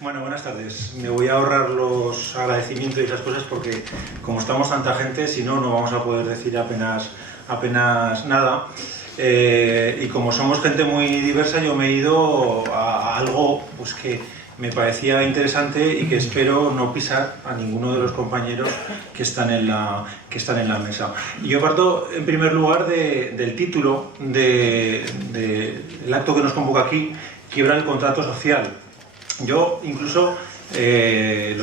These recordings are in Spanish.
Bueno, buenas tardes. Me voy a ahorrar los agradecimientos y esas cosas porque como estamos tanta gente, si no, no vamos a poder decir apenas nada. Y como somos gente muy diversa, yo me he ido a algo pues, que me parecía interesante y que espero no pisar a ninguno de los compañeros que están en la mesa. Y yo parto, en primer lugar, del título del acto que nos convoca aquí, Quiebra el contrato social. Yo incluso lo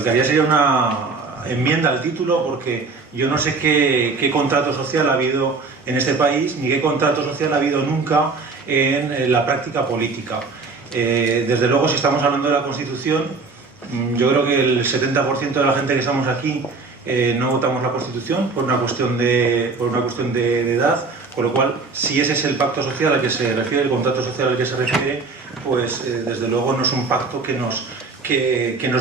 que haría sería una enmienda al título, porque yo no sé qué contrato social ha habido en este país, ni qué contrato social ha habido nunca en la práctica política. Desde luego, si estamos hablando de la Constitución, yo creo que el 70% de la gente que estamos aquí no votamos la Constitución por una cuestión de edad, con lo cual, si ese es el pacto social al que se refiere, el contrato social al que se refiere, pues desde luego no es un pacto que nos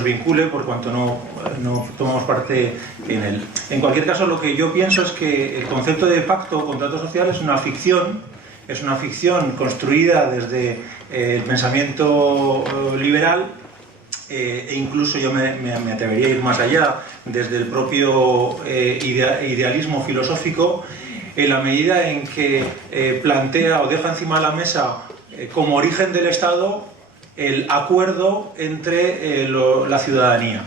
vincule, por cuanto no tomamos parte en él. En cualquier caso, lo que yo pienso es que el concepto de pacto o contrato social es una ficción construida desde el pensamiento liberal, e incluso yo me atrevería a ir más allá, desde el propio idealismo filosófico, en la medida en que plantea o deja encima de la mesa como origen del Estado el acuerdo entre la ciudadanía,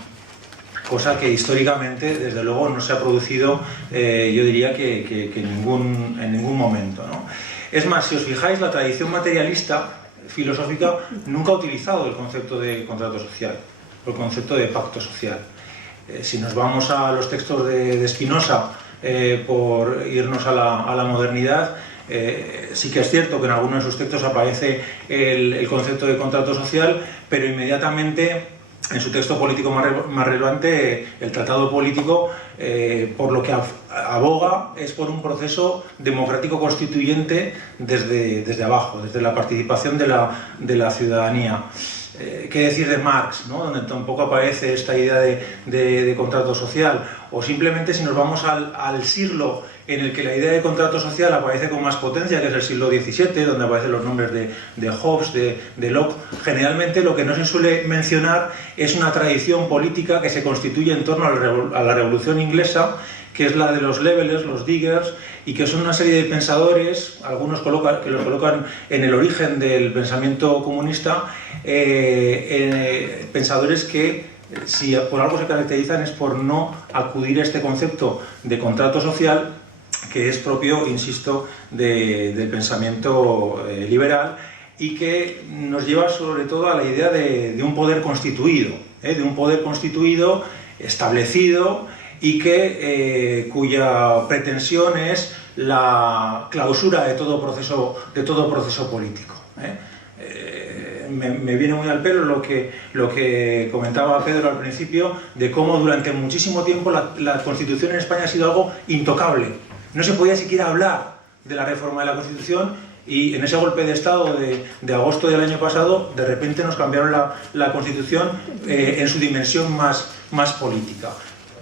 cosa que históricamente, desde luego, no se ha producido, yo diría que en ningún momento, ¿no? Es más, si os fijáis, la tradición materialista filosófica nunca ha utilizado el concepto de contrato social, o el concepto de pacto social. Si nos vamos a los textos de Spinoza, por irnos a la modernidad, sí que es cierto que en algunos de sus textos aparece el concepto de contrato social, pero inmediatamente en su texto político más relevante, el Tratado Político, por lo que aboga es por un proceso democrático constituyente desde abajo, desde la participación de la ciudadanía. ¿Qué decir de Marx, ¿no? Donde tampoco aparece esta idea de contrato social? O simplemente, si nos vamos al siglo en el que la idea de contrato social aparece con más potencia, que es el siglo XVII, donde aparecen los nombres de Hobbes, de Locke, generalmente lo que no se suele mencionar es una tradición política que se constituye en torno a la Revolución Inglesa, que es la de los Levelers, los Diggers, y que son una serie de pensadores, algunos que los colocan en el origen del pensamiento comunista, pensadores que, si por algo se caracterizan, es por no acudir a este concepto de contrato social, que es propio, insisto, del pensamiento liberal, y que nos lleva sobre todo a la idea de un poder constituido, establecido, y cuya pretensión es la clausura de todo proceso político. Me viene muy al pelo lo que comentaba Pedro al principio, de cómo durante muchísimo tiempo la Constitución en España ha sido algo intocable. No se podía siquiera hablar de la reforma de la Constitución, y en ese golpe de Estado de agosto del año pasado, de repente nos cambiaron la Constitución en su dimensión más política.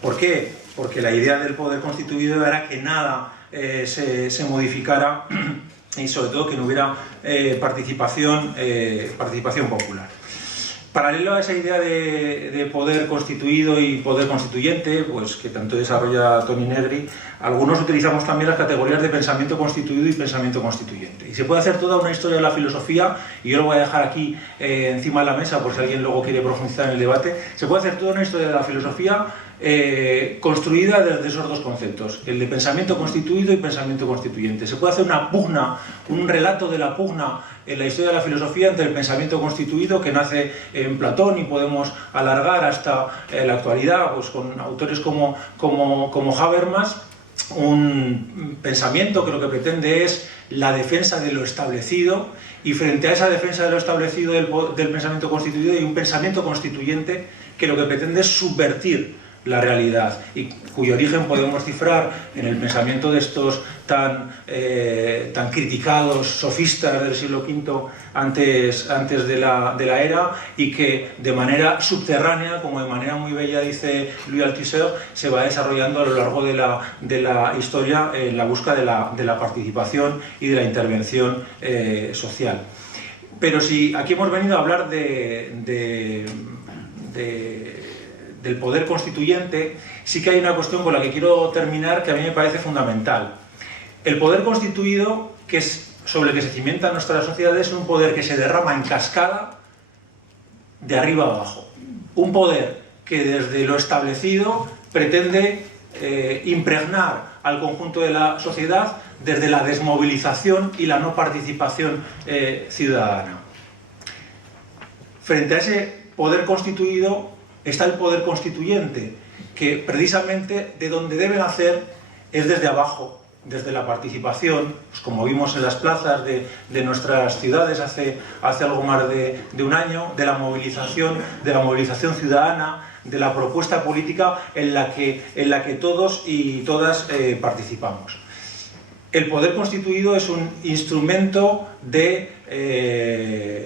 ¿Por qué? Porque la idea del poder constituido era que nada se modificara, y sobre todo que no hubiera participación popular. Paralelo a esa idea de poder constituido y poder constituyente, pues que tanto desarrolla Toni Negri, algunos utilizamos también las categorías de pensamiento constituido y pensamiento constituyente. Y se puede hacer toda una historia de la filosofía, y yo lo voy a dejar aquí encima de la mesa por si alguien luego quiere profundizar en el debate. Se puede hacer toda una historia de la filosofía construida desde esos dos conceptos, el de pensamiento constituido y pensamiento constituyente. Se puede hacer una pugna, un relato de la pugna en la historia de la filosofía entre el pensamiento constituido, que nace en Platón, y podemos alargar hasta la actualidad, pues con autores como Habermas, un pensamiento que lo que pretende es la defensa de lo establecido, y frente a esa defensa de lo establecido del pensamiento constituido hay un pensamiento constituyente que lo que pretende es subvertir la realidad, y cuyo origen podemos cifrar en el pensamiento de estos tan criticados sofistas del siglo V antes de la era, y que de manera subterránea, como de manera muy bella dice Louis Althusser, se va desarrollando a lo largo de la historia en la búsqueda de la participación y de la intervención social. Pero si aquí hemos venido a hablar de del poder constituyente, sí que hay una cuestión con la que quiero terminar que a mí me parece fundamental. El poder constituido, que es sobre el que se cimienta nuestra sociedad, es un poder que se derrama en cascada de arriba a abajo. Un poder que desde lo establecido pretende impregnar al conjunto de la sociedad desde la desmovilización y la no participación ciudadana. Frente a ese poder constituido está el poder constituyente, que precisamente de donde debe nacer es desde abajo, desde la participación, pues como vimos en las plazas de nuestras ciudades hace algo más de un año, de la movilización ciudadana, de la propuesta política en la que todos y todas participamos. El poder constituido es un instrumento de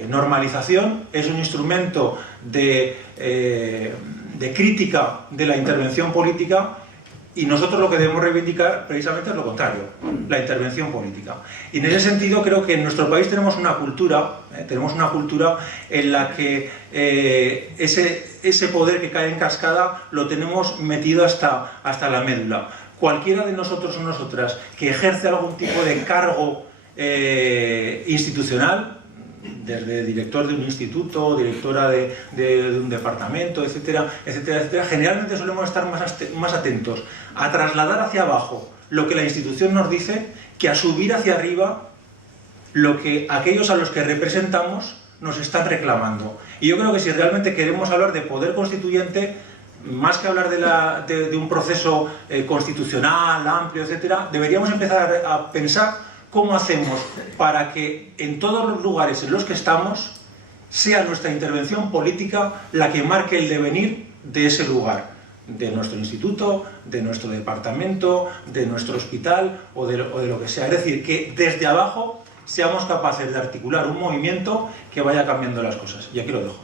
normalización, es un instrumento de crítica de la intervención política, y nosotros lo que debemos reivindicar precisamente es lo contrario, la intervención política. Y en ese sentido creo que en nuestro país tenemos una cultura en la que ese poder que cae en cascada lo tenemos metido hasta la médula. Cualquiera de nosotros o nosotras que ejerce algún tipo de cargo institucional, desde director de un instituto, directora de un departamento, etcétera, etcétera, etcétera, generalmente solemos estar más atentos a trasladar hacia abajo lo que la institución nos dice que a subir hacia arriba lo que aquellos a los que representamos nos están reclamando. Y yo creo que si realmente queremos hablar de poder constituyente, más que hablar de un proceso constitucional, amplio, etcétera, deberíamos empezar a pensar cómo hacemos para que en todos los lugares en los que estamos sea nuestra intervención política la que marque el devenir de ese lugar, de nuestro instituto, de nuestro departamento, de nuestro hospital o de lo que sea. Es decir, que desde abajo seamos capaces de articular un movimiento que vaya cambiando las cosas. Y aquí lo dejo.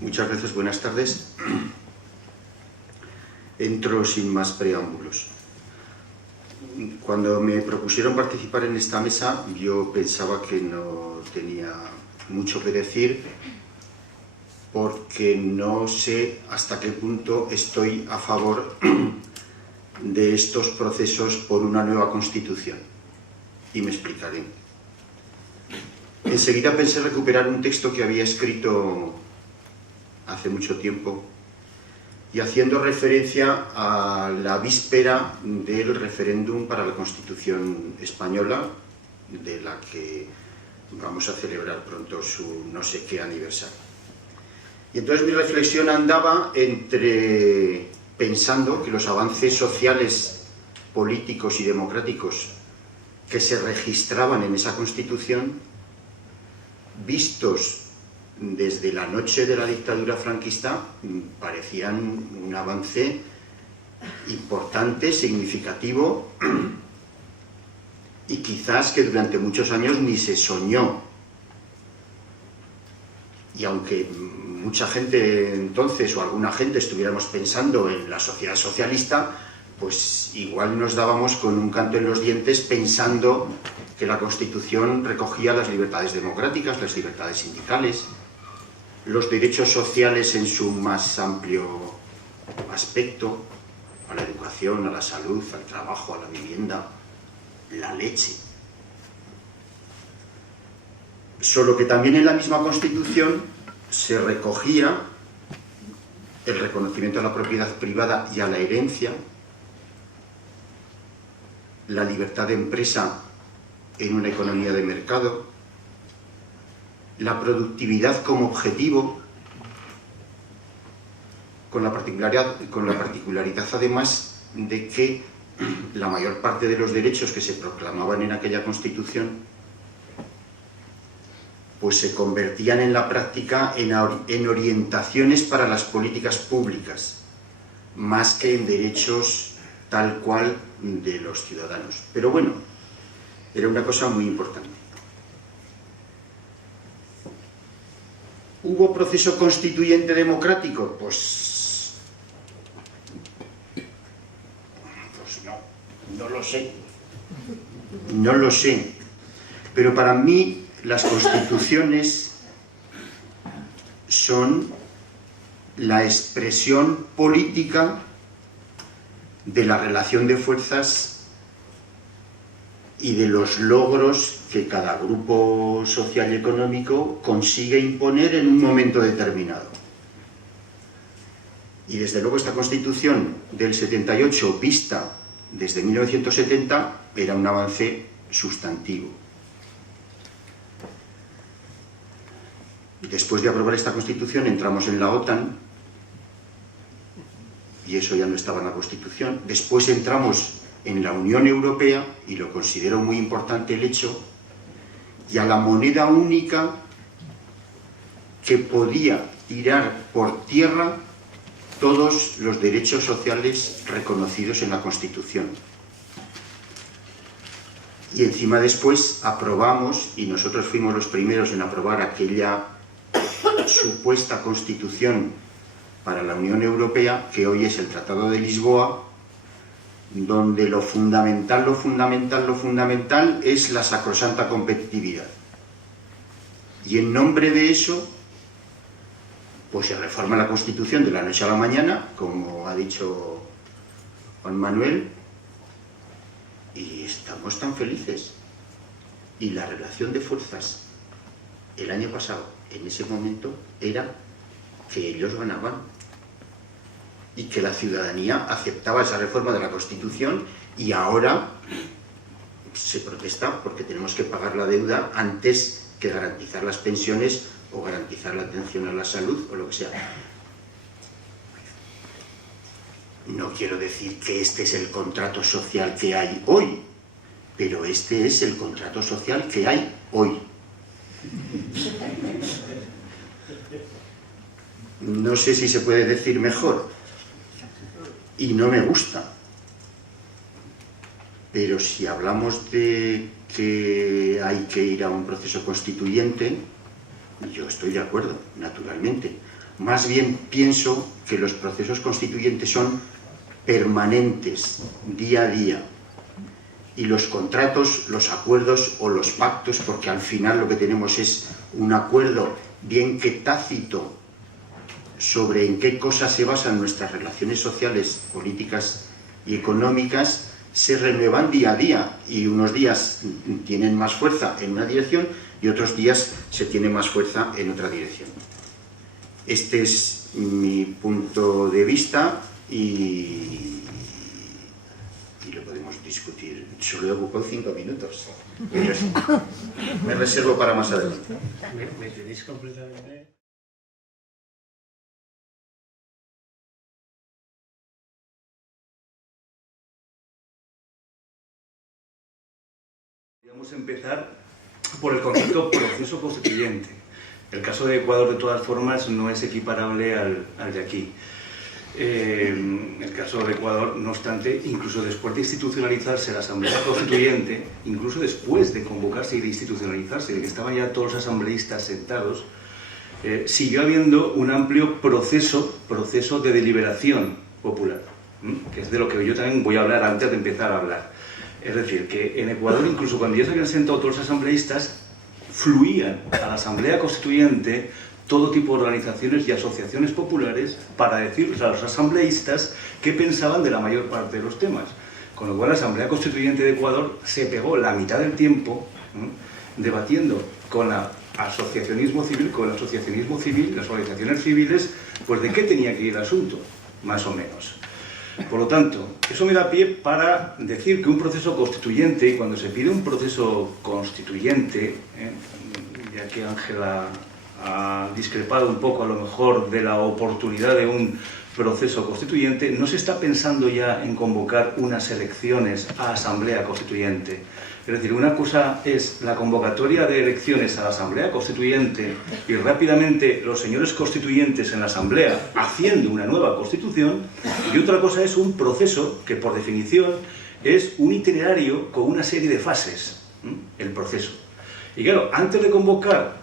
Muchas gracias, buenas tardes. Entro sin más preámbulos. Cuando me propusieron participar en esta mesa, yo pensaba que no tenía mucho que decir, porque no sé hasta qué punto estoy a favor de estos procesos por una nueva Constitución. Y me explicaré. Enseguida pensé recuperar un texto que había escrito hace mucho tiempo y haciendo referencia a la víspera del referéndum para la Constitución española, de la que vamos a celebrar pronto su no sé qué aniversario. Y entonces mi reflexión andaba entre pensando que los avances sociales, políticos y democráticos que se registraban en esa Constitución, vistos desde la noche de la dictadura franquista, parecían un avance importante, significativo, y quizás que durante muchos años ni se soñó. Y aunque mucha gente entonces, o alguna gente, estuviéramos pensando en la sociedad socialista, pues igual nos dábamos con un canto en los dientes pensando que la Constitución recogía las libertades democráticas, las libertades sindicales, los derechos sociales en su más amplio aspecto, a la educación, a la salud, al trabajo, a la vivienda, la leche. Solo que también en la misma Constitución se recogía el reconocimiento a la propiedad privada y a la herencia, la libertad de empresa en una economía de mercado, la productividad como objetivo, con la particularidad además de que la mayor parte de los derechos que se proclamaban en aquella Constitución pues se convertían en la práctica en orientaciones para las políticas públicas, más que en derechos tal cual de los ciudadanos. Pero bueno, era una cosa muy importante. ¿Hubo proceso constituyente democrático? Pues No lo sé. No lo sé. Pero para mí las constituciones son la expresión política de la relación de fuerzas y de los logros que cada grupo social y económico consigue imponer en un momento determinado. Y desde luego esta Constitución del 78, vista desde 1970, era un avance sustantivo. Después de aprobar esta Constitución entramos en la OTAN, y eso ya no estaba en la Constitución. Después entramos en la Unión Europea, y lo considero muy importante el hecho, y a la moneda única que podía tirar por tierra todos los derechos sociales reconocidos en la Constitución. Y encima después aprobamos, y nosotros fuimos los primeros en aprobar aquella supuesta Constitución para la Unión Europea, que hoy es el Tratado de Lisboa, donde lo fundamental es la sacrosanta competitividad. Y en nombre de eso, pues se reforma la Constitución de la noche a la mañana, como ha dicho Juan Manuel, y estamos tan felices. Y la relación de fuerzas el año pasado, en ese momento, era que ellos ganaban y que la ciudadanía aceptaba esa reforma de la Constitución, y ahora se protesta porque tenemos que pagar la deuda antes que garantizar las pensiones o garantizar la atención a la salud o lo que sea. No quiero decir que este es el contrato social que hay hoy, pero este es el contrato social que hay hoy. No sé si se puede decir mejor, y no me gusta. Pero si hablamos de que hay que ir a un proceso constituyente, yo estoy de acuerdo, naturalmente. Más bien pienso que los procesos constituyentes son permanentes, día a día. Y los contratos, los acuerdos o los pactos, porque al final lo que tenemos es un acuerdo, bien que tácito, sobre en qué cosas se basan nuestras relaciones sociales, políticas y económicas, se renuevan día a día, y unos días tienen más fuerza en una dirección y otros días se tiene más fuerza en otra dirección. Este es mi punto de vista y lo podemos discutir. Solo he ocupado 5 minutos. Me reservo para más adelante. Me tenéis completamente... Vamos a empezar por el concepto proceso constituyente. El caso de Ecuador, de todas formas, no es equiparable al de aquí. El caso de Ecuador, no obstante, incluso después de institucionalizarse la Asamblea Constituyente, incluso después de convocarse y de institucionalizarse, de que estaban ya todos los asambleístas sentados, siguió habiendo un amplio proceso de deliberación popular, que es de lo que yo también voy a hablar antes de empezar a hablar. Es decir, que en Ecuador, incluso cuando ya se habían sentado todos los asambleístas, fluían a la Asamblea Constituyente todo tipo de organizaciones y asociaciones populares para decirles a los asambleístas qué pensaban de la mayor parte de los temas. Con lo cual la Asamblea Constituyente de Ecuador se pegó la mitad del tiempo debatiendo con el asociacionismo civil, las organizaciones civiles, pues de qué tenía que ir el asunto, más o menos. Por lo tanto, eso me da pie para decir que un proceso constituyente, cuando se pide un proceso constituyente, ya que Ángela ha discrepado un poco a lo mejor de la oportunidad de un proceso constituyente, no se está pensando ya en convocar unas elecciones a Asamblea Constituyente. Es decir, una cosa es la convocatoria de elecciones a la Asamblea Constituyente y rápidamente los señores constituyentes en la Asamblea haciendo una nueva Constitución, y otra cosa es un proceso que por definición es un itinerario con una serie de fases, el proceso. Y claro, antes de convocar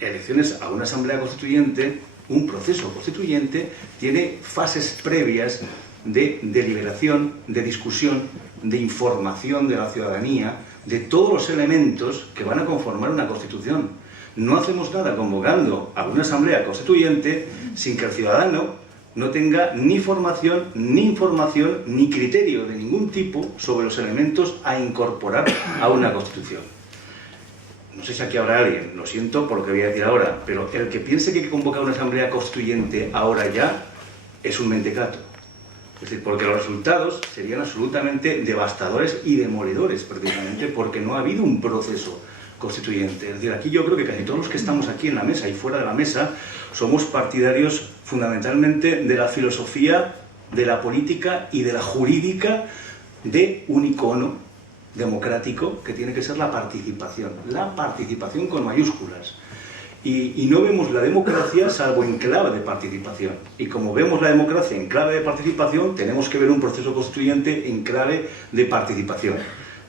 elecciones a una Asamblea Constituyente, un proceso constituyente tiene fases previas de deliberación, de discusión, de información de la ciudadanía, de todos los elementos que van a conformar una Constitución. No hacemos nada convocando a una asamblea constituyente sin que el ciudadano no tenga ni formación, ni información, ni criterio de ningún tipo sobre los elementos a incorporar a una Constitución. No sé si aquí habrá alguien, lo siento por lo que voy a decir ahora, pero el que piense que hay que convocar una asamblea constituyente ahora ya es un mentecato. Es decir, porque los resultados serían absolutamente devastadores y demoledores, precisamente porque no ha habido un proceso constituyente. Es decir, aquí yo creo que casi todos los que estamos aquí en la mesa y fuera de la mesa somos partidarios fundamentalmente de la filosofía, de la política y de la jurídica de un icono democrático que tiene que ser la participación con mayúsculas. Y no vemos la democracia salvo en clave de participación. Y como vemos la democracia en clave de participación, tenemos que ver un proceso constituyente en clave de participación.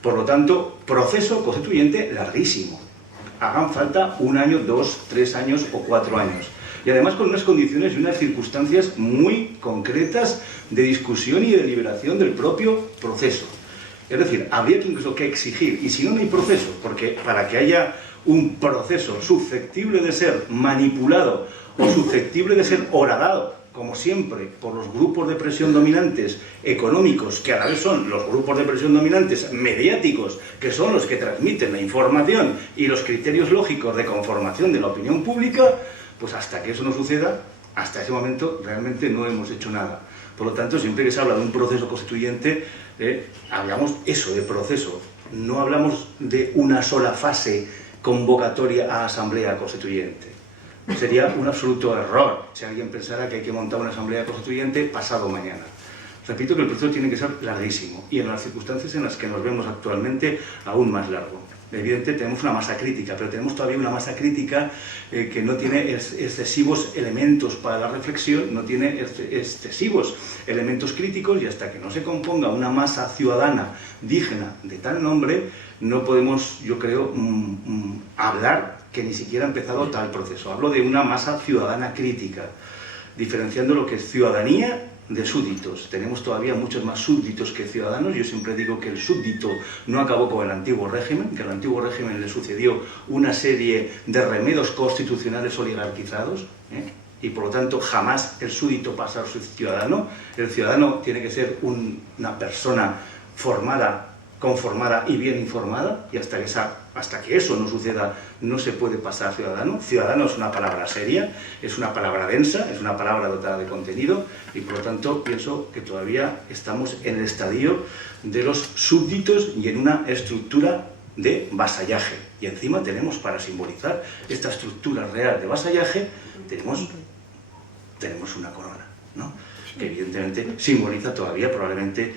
Por lo tanto, proceso constituyente larguísimo. Hagan falta 1 año, 2, 3 años o 4 años. Y además con unas condiciones y unas circunstancias muy concretas de discusión y de deliberación del propio proceso. Es decir, habría que incluso que exigir, y si no, no hay proceso, porque para que haya un proceso susceptible de ser manipulado o susceptible de ser horadado, como siempre, por los grupos de presión dominantes económicos, que a la vez son los grupos de presión dominantes mediáticos, que son los que transmiten la información y los criterios lógicos de conformación de la opinión pública, pues hasta que eso no suceda, hasta ese momento realmente no hemos hecho nada. Por lo tanto, siempre que se habla de un proceso constituyente, hablamos eso de proceso, no hablamos de una sola fase convocatoria a asamblea constituyente. Sería un absoluto error si alguien pensara que hay que montar una asamblea constituyente pasado mañana. Repito que el proceso tiene que ser larguísimo y en las circunstancias en las que nos vemos actualmente aún más largo. Evidentemente tenemos una masa crítica, pero tenemos todavía una masa crítica que no tiene excesivos elementos para la reflexión, no tiene excesivos elementos críticos y hasta que no se componga una masa ciudadana digna de tal nombre, no podemos, yo creo, hablar que ni siquiera ha empezado tal proceso. Hablo de una masa ciudadana crítica, diferenciando lo que es ciudadanía de súbditos. Tenemos todavía muchos más súbditos que ciudadanos. Yo siempre digo que el súbdito no acabó con el antiguo régimen, que al antiguo régimen le sucedió una serie de remedios constitucionales oligarquizados, y por lo tanto jamás el súbdito pasa a ser ciudadano. El ciudadano tiene que ser una persona formada, conformada y bien informada, y hasta que eso no suceda no se puede pasar a ciudadano. Ciudadano es una palabra seria, es una palabra densa, es una palabra dotada de contenido y por lo tanto pienso que todavía estamos en el estadio de los súbditos y en una estructura de vasallaje. Y encima tenemos, para simbolizar esta estructura real de vasallaje, tenemos una corona, ¿no? Que evidentemente simboliza todavía probablemente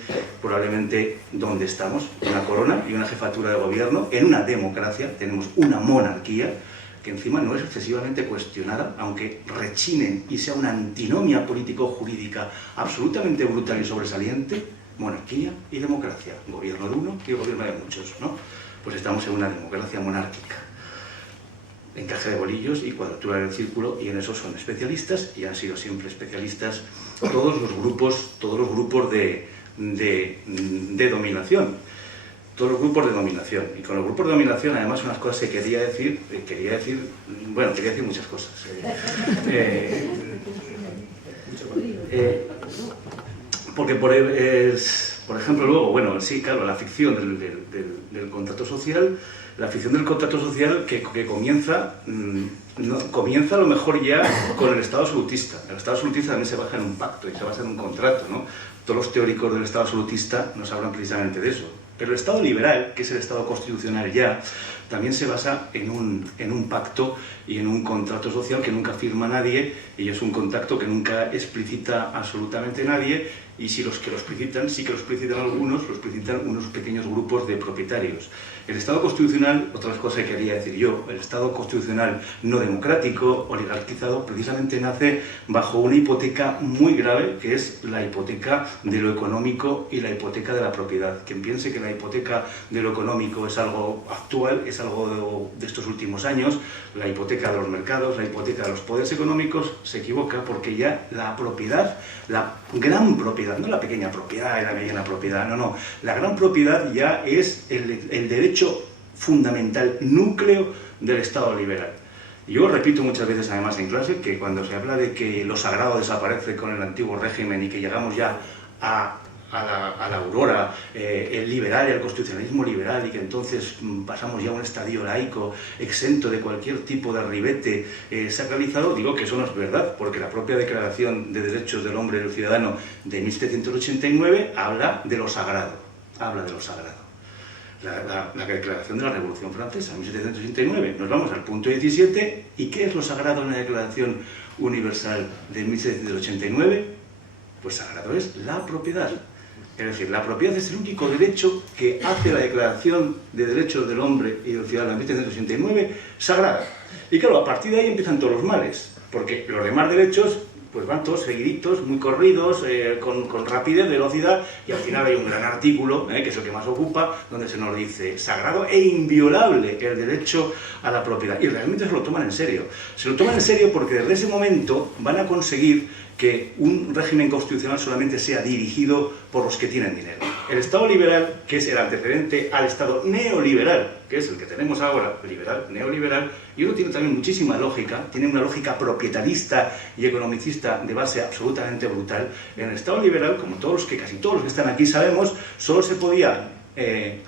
dónde estamos, una corona y una jefatura de gobierno. En una democracia tenemos una monarquía que encima no es excesivamente cuestionada, aunque rechine y sea una antinomia político-jurídica absolutamente brutal y sobresaliente. Monarquía y democracia, gobierno de uno y gobierno de muchos, ¿no? Pues estamos en una democracia monárquica. Encaje de bolillos y cuadratura del círculo, y en eso son especialistas y han sido siempre especialistas todos los grupos de dominación. Todos los grupos de dominación. Y con los grupos de dominación, además, unas cosas que quería decir muchas cosas. Porque, por ejemplo, luego, bueno, sí, claro, la ficción del contrato social. La ficción del contrato social que comienza a lo mejor ya con el Estado absolutista. El Estado absolutista también se basa en un pacto y se basa en un contrato, ¿no? Todos los teóricos del Estado absolutista nos hablan precisamente de eso. Pero el Estado liberal, que es el Estado constitucional ya, también se basa en un pacto y en un contrato social que nunca firma nadie, y es un contacto que nunca explicita absolutamente nadie, y si los que lo explicitan, sí que lo explicitan algunos, lo explicitan unos pequeños grupos de propietarios. El Estado constitucional, otras cosas que quería decir yo, el Estado constitucional no democrático, oligarquizado, precisamente nace bajo una hipoteca muy grave, que es la hipoteca de lo económico y la hipoteca de la propiedad. Quien piense que la hipoteca de lo económico es algo actual, es es algo de estos últimos años, la hipoteca de los mercados, la hipoteca de los poderes económicos, se equivoca porque ya la propiedad, la gran propiedad, no la pequeña propiedad y la mediana propiedad, no, la gran propiedad ya es el derecho fundamental, núcleo del Estado liberal. Yo repito muchas veces además en clase que cuando se habla de que lo sagrado desaparece con el antiguo régimen y que llegamos ya a la aurora el liberal y el constitucionalismo liberal y que entonces pasamos ya a un estadio laico exento de cualquier tipo de ribete sacralizado, digo que eso no es verdad, porque la propia Declaración de Derechos del Hombre y del Ciudadano de 1789 habla de lo sagrado, La Declaración de la Revolución Francesa, 1789. Nos vamos al punto 17. ¿Y qué es lo sagrado en la Declaración Universal de 1789? Pues sagrado es la propiedad. Es decir, la propiedad es el único derecho que hace la Declaración de Derechos del Hombre y del Ciudadano de 1789 sagrada. Y claro, a partir de ahí empiezan todos los males, porque los demás derechos pues van todos seguiditos, muy corridos, con rapidez, velocidad, y al final hay un gran artículo, que es el que más ocupa, donde se nos dice sagrado e inviolable el derecho a la propiedad. Y realmente se lo toman en serio. Se lo toman en serio porque desde ese momento van a conseguir que un régimen constitucional solamente sea dirigido por los que tienen dinero. El Estado liberal, que es el antecedente al Estado neoliberal, que es el que tenemos ahora, liberal, neoliberal, y uno tiene también muchísima lógica, tiene una lógica propietarista y economicista de base absolutamente brutal. En el Estado liberal, como casi todos los que están aquí sabemos, solo se podía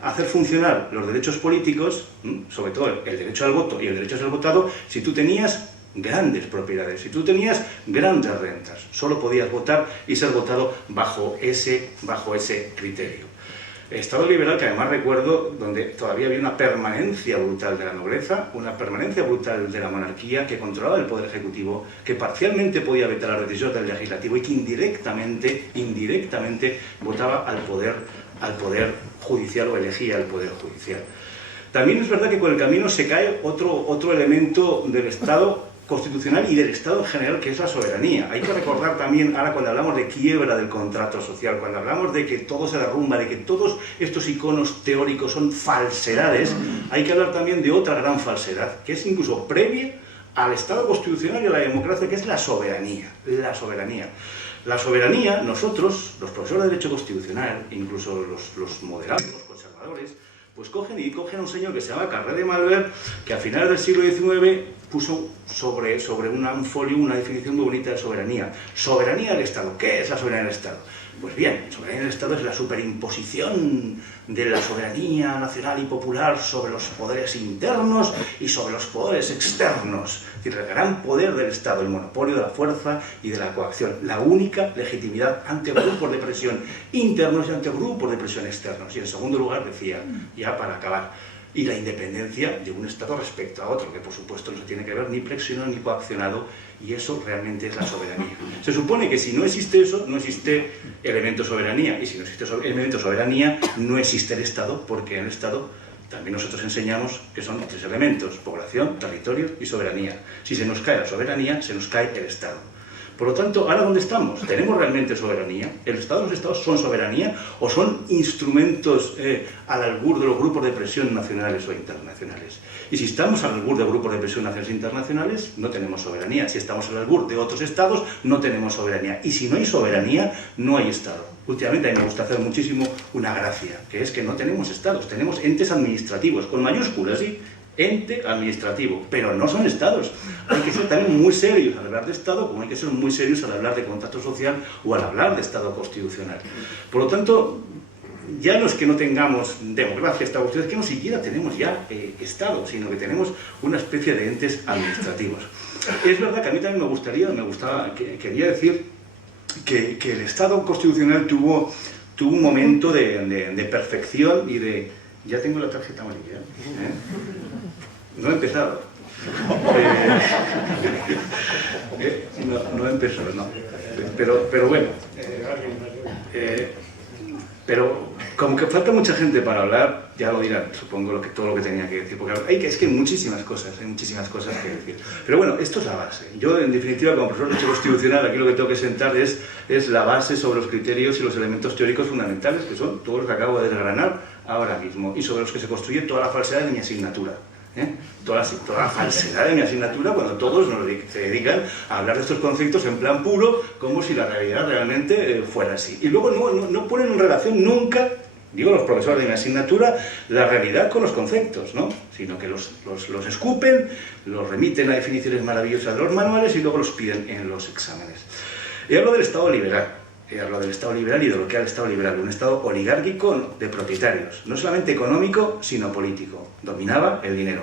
hacer funcionar los derechos políticos, sobre todo el derecho al voto y el derecho a ser votado, si tú tenías grandes propiedades, si tú tenías grandes rentas, solo podías votar y ser votado bajo ese criterio. Estado liberal que además recuerdo donde todavía había una permanencia brutal de la nobleza, una permanencia brutal de la monarquía que controlaba el poder ejecutivo, que parcialmente podía vetar las decisiones del legislativo y que indirectamente votaba al poder judicial o elegía al poder judicial. También es verdad que con el camino se cae otro elemento del Estado constitucional y del Estado en general, que es la soberanía. Hay que recordar también, ahora cuando hablamos de quiebra del contrato social, cuando hablamos de que todo se derrumba, de que todos estos iconos teóricos son falsedades, hay que hablar también de otra gran falsedad, que es incluso previa al Estado constitucional y a la democracia, que es la soberanía. La soberanía, nosotros, los profesores de Derecho Constitucional, incluso los moderados, los conservadores, pues cogen a un señor que se llama Carré de Malver, que a finales del siglo XIX puso sobre un folio una definición muy bonita de soberanía. Soberanía del Estado. ¿Qué es la soberanía del Estado? Pues bien, soberanía del Estado es la superimposición de la soberanía nacional y popular sobre los poderes internos y sobre los poderes externos. Es decir, el gran poder del Estado, el monopolio de la fuerza y de la coacción, la única legitimidad ante grupos de presión internos y ante grupos de presión externos. Y en segundo lugar, decía, ya para acabar, y la independencia de un Estado respecto a otro, que por supuesto no se tiene que ver ni presionado ni coaccionado, y eso realmente es la soberanía. Se supone que si no existe eso, no existe elemento soberanía, y si no existe elemento soberanía, no existe el Estado, porque en el Estado también nosotros enseñamos que son tres elementos: población, territorio y soberanía. Si se nos cae la soberanía, se nos cae el Estado. Por lo tanto, ¿ahora dónde estamos? ¿Tenemos realmente soberanía? ¿El Estado y los Estados son soberanía o son instrumentos al albur de los grupos de presión nacionales o internacionales? Y si estamos al albur de grupos de presión nacionales e internacionales, no tenemos soberanía. Si estamos al albur de otros Estados, no tenemos soberanía. Y si no hay soberanía, no hay Estado. Últimamente a mí me gusta hacer muchísimo una gracia, que es que no tenemos Estados, tenemos entes administrativos, con mayúsculas, ¿sí? Ente administrativo, pero no son Estados. Hay que ser también muy serios al hablar de Estado, como hay que ser muy serios al hablar de contrato social o al hablar de Estado constitucional. Por lo tanto, ya no es que no tengamos democracia, Estado constitucional, es que no siquiera tenemos ya Estado, sino que tenemos una especie de entes administrativos. Es verdad que a mí también quería decir que el Estado constitucional tuvo un momento de perfección y de... Ya tengo la tarjeta amarilla, No he empezado. No he empezado, no. Pero bueno. Como que falta mucha gente para hablar, ya lo dirán, supongo, todo lo que tenía que decir, porque es que hay muchísimas cosas que decir. Pero bueno, esto es la base. Yo, en definitiva, como profesor de Derecho Constitucional, aquí lo que tengo que sentar es la base sobre los criterios y los elementos teóricos fundamentales, que son todos los que acabo de desgranar ahora mismo, y sobre los que se construye toda la falsedad de mi asignatura. Toda la falsedad de mi asignatura, cuando todos se dedican a hablar de estos conceptos en plan puro, como si la realidad realmente fuera así. Y luego no ponen en relación nunca, digo los profesores de mi asignatura, la realidad con los conceptos, ¿no? Sino que los escupen, los remiten a definiciones maravillosas de los manuales y luego los piden en los exámenes. Y hablo del Estado liberal. Hablo del Estado liberal y de lo que era el Estado liberal, un Estado oligárquico de propietarios, no solamente económico, sino político. Dominaba el dinero.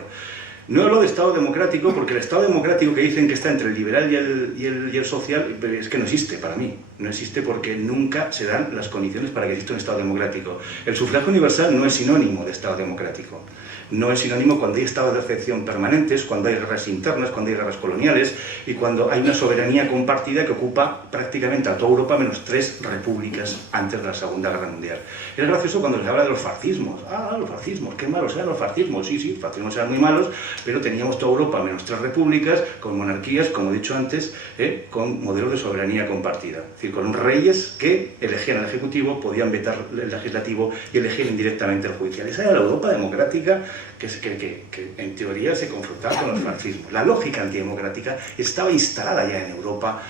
No hablo de Estado democrático porque el Estado democrático que dicen que está entre el liberal y el social es que no existe para mí. No existe porque nunca se dan las condiciones para que exista un Estado democrático. El sufragio universal no es sinónimo de Estado democrático. No es sinónimo cuando hay estados de excepción permanentes, cuando hay guerras internas, cuando hay guerras coloniales y cuando hay una soberanía compartida que ocupa prácticamente a toda Europa menos 3 repúblicas antes de la Segunda Guerra Mundial. Es gracioso cuando se habla de los fascismos. Los fascismos, qué malos eran los fascismos. Sí, los fascismos eran muy malos, pero teníamos toda Europa menos 3 repúblicas con monarquías, como he dicho antes, con modelos de soberanía compartida. Es decir, con reyes que elegían al Ejecutivo, podían vetar el Legislativo y elegían indirectamente el Judicial. Esa era la Europa democrática que en teoría se confrontaba con los fascismos. La lógica antidemocrática estaba instalada ya en Europa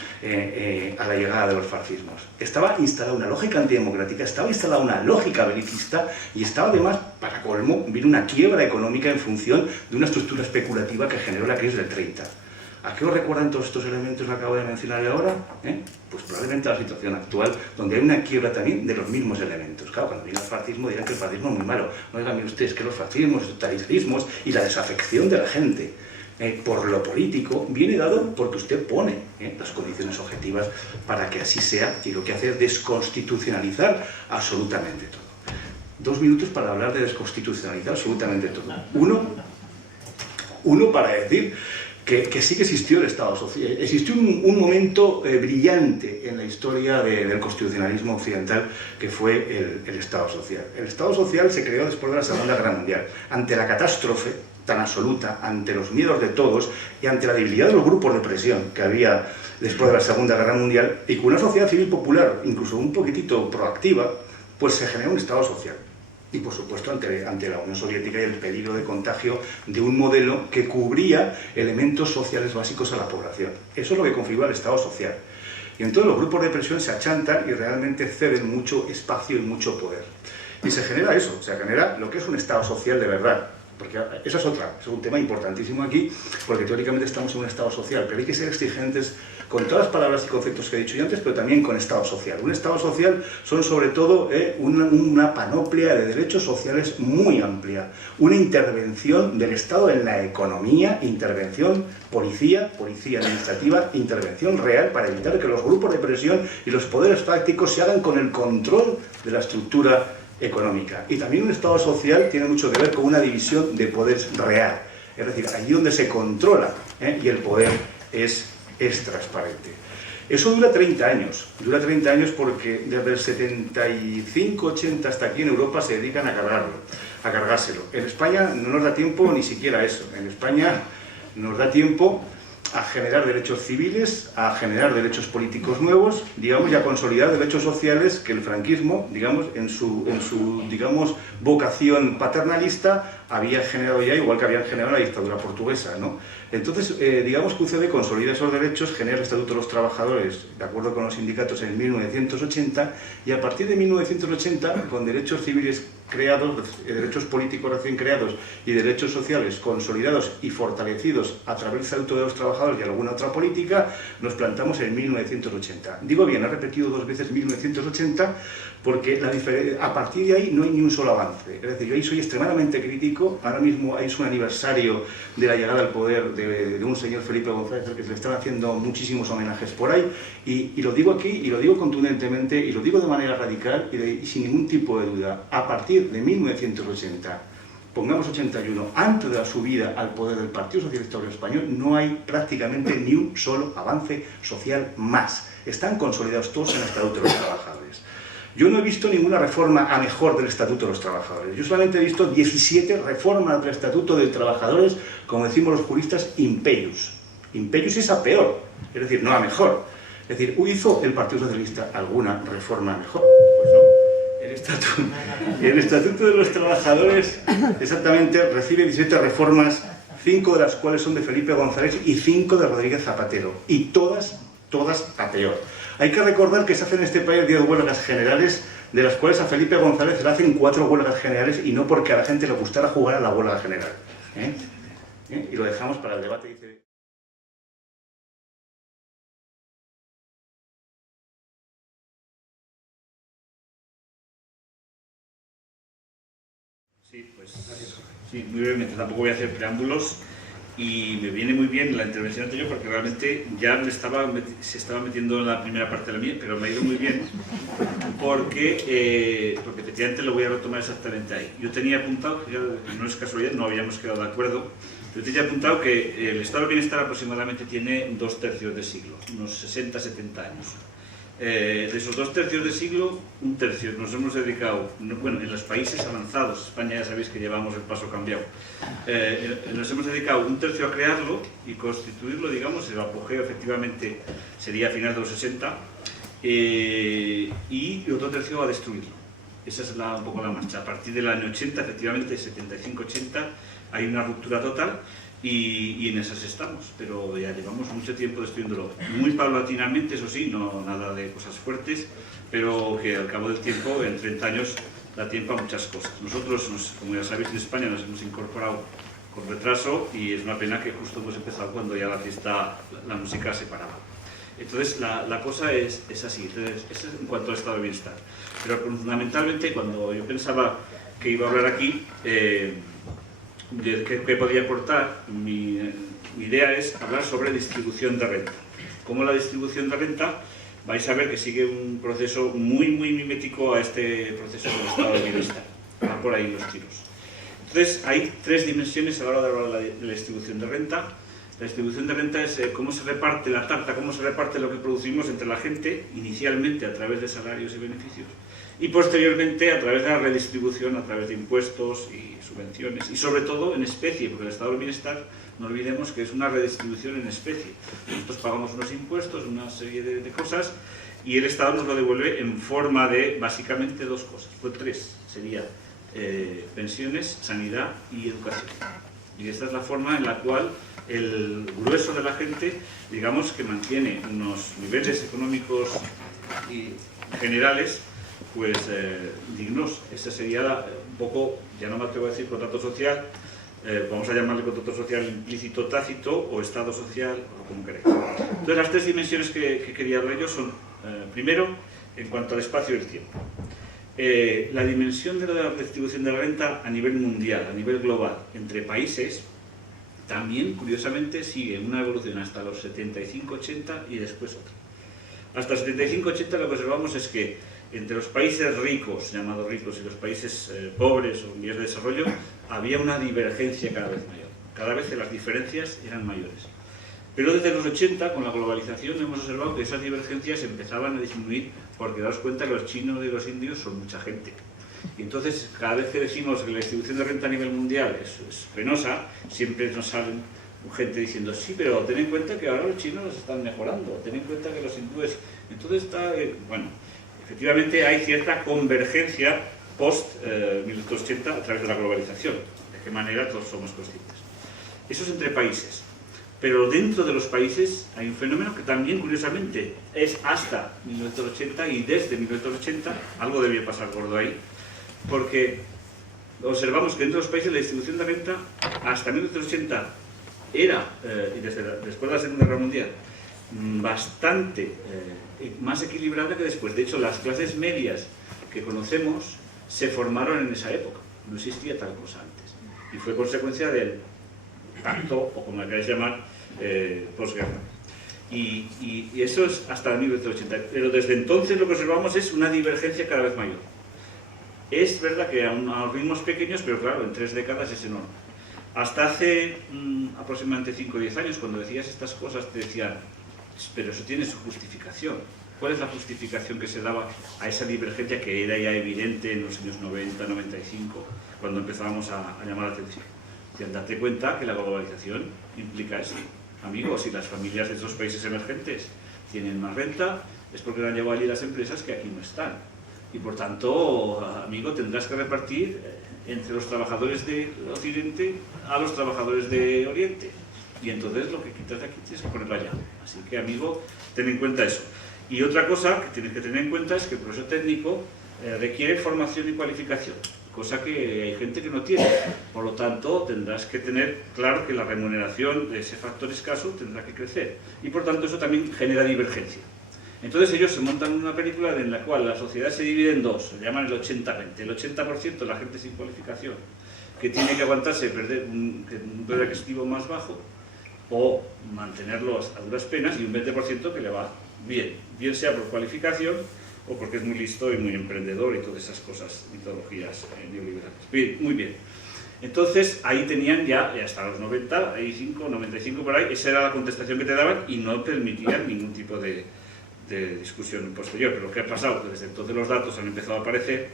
a la llegada de los fascismos. Estaba instalada una lógica antidemocrática, estaba instalada una lógica belicista y estaba además, para colmo, vino una quiebra económica en función de una estructura especulativa que generó la crisis del 30. ¿A qué os recuerdan todos estos elementos que acabo de mencionar ahora? Pues probablemente a la situación actual, donde hay una quiebra también de los mismos elementos. Claro, cuando viene el fascismo dirán que el fascismo es muy malo. No digan ustedes que los fascismos, los totalitarismos y la desafección de la gente por lo político viene dado porque usted pone las condiciones objetivas para que así sea, y lo que hace es desconstitucionalizar absolutamente todo. 2 minutos para hablar de desconstitucionalizar absolutamente todo. Uno para decir que sí que existió el Estado social. Existió un momento brillante en la historia del constitucionalismo occidental que fue el Estado social. El Estado social se creó después de la Segunda Guerra Mundial, ante la catástrofe tan absoluta, ante los miedos de todos y ante la debilidad de los grupos de presión que había después de la Segunda Guerra Mundial, y con una sociedad civil popular, incluso un poquitito proactiva, pues se generó un Estado social. Y por supuesto ante la Unión Soviética y el peligro de contagio de un modelo que cubría elementos sociales básicos a la población. Eso es lo que configura el Estado social. Y entonces los grupos de presión se achantan y realmente ceden mucho espacio y mucho poder. Y se genera eso, se genera lo que es un Estado social de verdad. Porque eso es un tema importantísimo aquí, porque teóricamente estamos en un Estado social, pero hay que ser exigentes con todas las palabras y conceptos que he dicho yo antes, pero también con Estado social. Un Estado social son sobre todo una panoplia de derechos sociales muy amplia, una intervención del Estado en la economía, intervención policía administrativa, intervención real para evitar que los grupos de presión y los poderes fácticos se hagan con el control de la estructura económica. Y también un Estado social tiene mucho que ver con una división de poderes real, es decir, allí donde se controla y el poder es transparente. Eso dura 30 años porque desde el 75-80 hasta aquí en Europa se dedican a cargárselo. En España no nos da tiempo ni siquiera eso. En España nos da tiempo a generar derechos civiles, a generar derechos políticos nuevos, digamos, y a consolidar derechos sociales que el franquismo, digamos, en su digamos, vocación paternalista había generado ya, igual que habían generado la dictadura portuguesa, ¿no? Entonces, digamos que UCD consolida esos derechos, genera el Estatuto de los Trabajadores, de acuerdo con los sindicatos, en 1980, y a partir de 1980, con derechos civiles creados, derechos políticos recién creados y derechos sociales consolidados y fortalecidos a través del Estatuto de los Trabajadores y alguna otra política, nos plantamos en 1980. Digo bien, he repetido 2 veces 1980 porque a partir de ahí no hay ni un solo avance. Es decir, yo ahí soy extremadamente crítico. Ahora mismo es un aniversario de la llegada al poder de un señor Felipe González, al que se le están haciendo muchísimos homenajes por ahí, y lo digo aquí, y lo digo contundentemente, y lo digo de manera radical y sin ningún tipo de duda. A partir de 1980, pongamos 81, antes de la subida al poder del Partido Socialista Obrero Español, no hay prácticamente ni un solo avance social más. Están consolidados todos en el Estatuto de los Trabajadores. Yo no he visto ninguna reforma a mejor del Estatuto de los Trabajadores. Yo solamente he visto 17 reformas del Estatuto de Trabajadores, como decimos los juristas, imperius. Imperius es a peor, es decir, no a mejor. Es decir, ¿hizo el Partido Socialista alguna reforma mejor? Pues no. El Estatuto de los Trabajadores exactamente recibe 17 reformas, 5 de las cuales son de Felipe González y 5 de Rodríguez Zapatero. Y todas a peor. Hay que recordar que se hacen en este país 10 huelgas generales, de las cuales a Felipe González le hacen 4 huelgas generales y no porque a la gente le gustara jugar a la huelga general. Y lo dejamos para el debate. Sí, pues sí, muy brevemente, tampoco voy a hacer preámbulos y me viene muy bien la intervención anterior porque realmente ya se estaba metiendo en la primera parte de la mía, pero me ha ido muy bien porque efectivamente lo voy a retomar exactamente ahí. Yo tenía apuntado, no es casualidad, no habíamos quedado de acuerdo, yo tenía apuntado que el estado del bienestar aproximadamente tiene 2/3 de siglo, unos 60-70 años. De esos 2/3 de siglo, 1/3 nos hemos dedicado, bueno, en los países avanzados, España ya sabéis que llevamos el paso cambiado, nos hemos dedicado 1/3 a crearlo y constituirlo, digamos, el apogeo efectivamente sería a finales de los 60, y otro 1/3 a destruirlo. Esa es un poco la marcha. A partir del año 80, efectivamente, 75-80, hay una ruptura total. Y en esas estamos, pero ya llevamos mucho tiempo destruyéndolo, muy paulatinamente, eso sí, no nada de cosas fuertes, pero que al cabo del tiempo, en 30 años, da tiempo a muchas cosas. Nosotros, como ya sabéis, en España nos hemos incorporado con retraso y es una pena que justo hemos empezado cuando ya la fiesta, la música se paraba. Entonces, la cosa es así. Entonces, eso es en cuanto al estado de bienestar. Pero fundamentalmente, cuando yo pensaba que iba a hablar aquí, ¿qué podía aportar? Mi idea es hablar sobre distribución de renta. Como la distribución de renta, vais a ver que sigue un proceso muy mimético a este proceso del estado de bienestar. Van por ahí los tiros. Entonces, hay 3 dimensiones a la hora de hablar de la distribución de renta. La distribución de renta es cómo se reparte la tarta, cómo se reparte lo que producimos entre la gente, inicialmente a través de salarios y beneficios, y posteriormente a través de la redistribución, a través de impuestos y subvenciones, y sobre todo en especie, porque el estado del bienestar, no olvidemos que es una redistribución en especie. Nosotros pagamos unos impuestos, una serie de cosas, y el Estado nos lo devuelve en forma de, básicamente, 2 cosas, pues 3, sería pensiones, sanidad y educación. Y esta es la forma en la cual el grueso de la gente, digamos, que mantiene unos niveles económicos y generales, pues dignos. Ese sería un poco, ya no me atrevo a decir contrato social, vamos a llamarle contrato social implícito, tácito, o estado social, o como queréis. Entonces, las 3 dimensiones que quería hablar yo son, primero, en cuanto al espacio y el tiempo. La dimensión de la distribución de la renta a nivel mundial, a nivel global, entre países, también, curiosamente, sigue una evolución hasta los 75-80 y después otra. Hasta los 75-80 lo que observamos es que entre los países ricos, llamados ricos, y los países pobres o en vías de desarrollo, había una divergencia cada vez mayor. Cada vez las diferencias eran mayores. Pero desde los 80, con la globalización, hemos observado que esas divergencias empezaban a disminuir porque daos cuenta que los chinos y los indios son mucha gente. Y entonces, cada vez que decimos que la distribución de renta a nivel mundial es penosa, siempre nos salen gente diciendo, sí, pero ten en cuenta que ahora los chinos están mejorando, ten en cuenta que los hindúes... Entonces está, bueno, efectivamente hay cierta convergencia post-1980 a través de la globalización. De qué manera todos somos conscientes. Eso es entre países. Pero dentro de los países hay un fenómeno que también, curiosamente, es hasta 1980 y desde 1980, algo debía pasar gordo ahí, porque observamos que dentro de los países la distribución de renta hasta 1980 era, y después de la Segunda Guerra Mundial, bastante más equilibrada que después. De hecho, las clases medias que conocemos se formaron en esa época, no existía tal cosa antes, y fue consecuencia del pacto, o como le queráis llamar, posguerra. Y eso es hasta 1980, pero desde entonces lo que observamos es una divergencia cada vez mayor. Es verdad que a unos ritmos pequeños, pero claro, en 3 décadas es enorme. Hasta hace aproximadamente 5 o 10 años, cuando decías estas cosas, te decían, pero eso tiene su justificación. ¿Cuál es la justificación que se daba a esa divergencia que era ya evidente en los años 90, 95, cuando empezábamos a llamar la atención? Date cuenta que la globalización implica eso. Amigos, si las familias de esos países emergentes tienen más renta, es porque la han llevado allí las empresas que aquí no están. Y por tanto, amigo, tendrás que repartir entre los trabajadores de Occidente a los trabajadores de Oriente. Y entonces lo que quitas de aquí tienes que ponerlo allá. Así que, amigo, ten en cuenta eso. Y otra cosa que tienes que tener en cuenta es que el proceso técnico requiere formación y cualificación, cosa que hay gente que no tiene. Por lo tanto, tendrás que tener claro que la remuneración de ese factor escaso tendrá que crecer. Y por tanto, eso también genera divergencia. Entonces ellos se montan una película en la cual la sociedad se divide en dos, se llaman el 80-20. El 80% la gente sin cualificación, que tiene que aguantarse perder un poder adquisitivo más bajo, o mantenerlos a duras penas, y un 20% que le va bien, bien sea por cualificación o porque es muy listo y muy emprendedor y todas esas cosas, mitologías neoliberales. Bien, muy bien. Entonces ahí tenían ya hasta los 90, 95 por ahí, esa era la contestación que te daban y no permitían ningún tipo de discusión posterior. Pero ¿qué ha pasado? Que desde entonces los datos han empezado a aparecer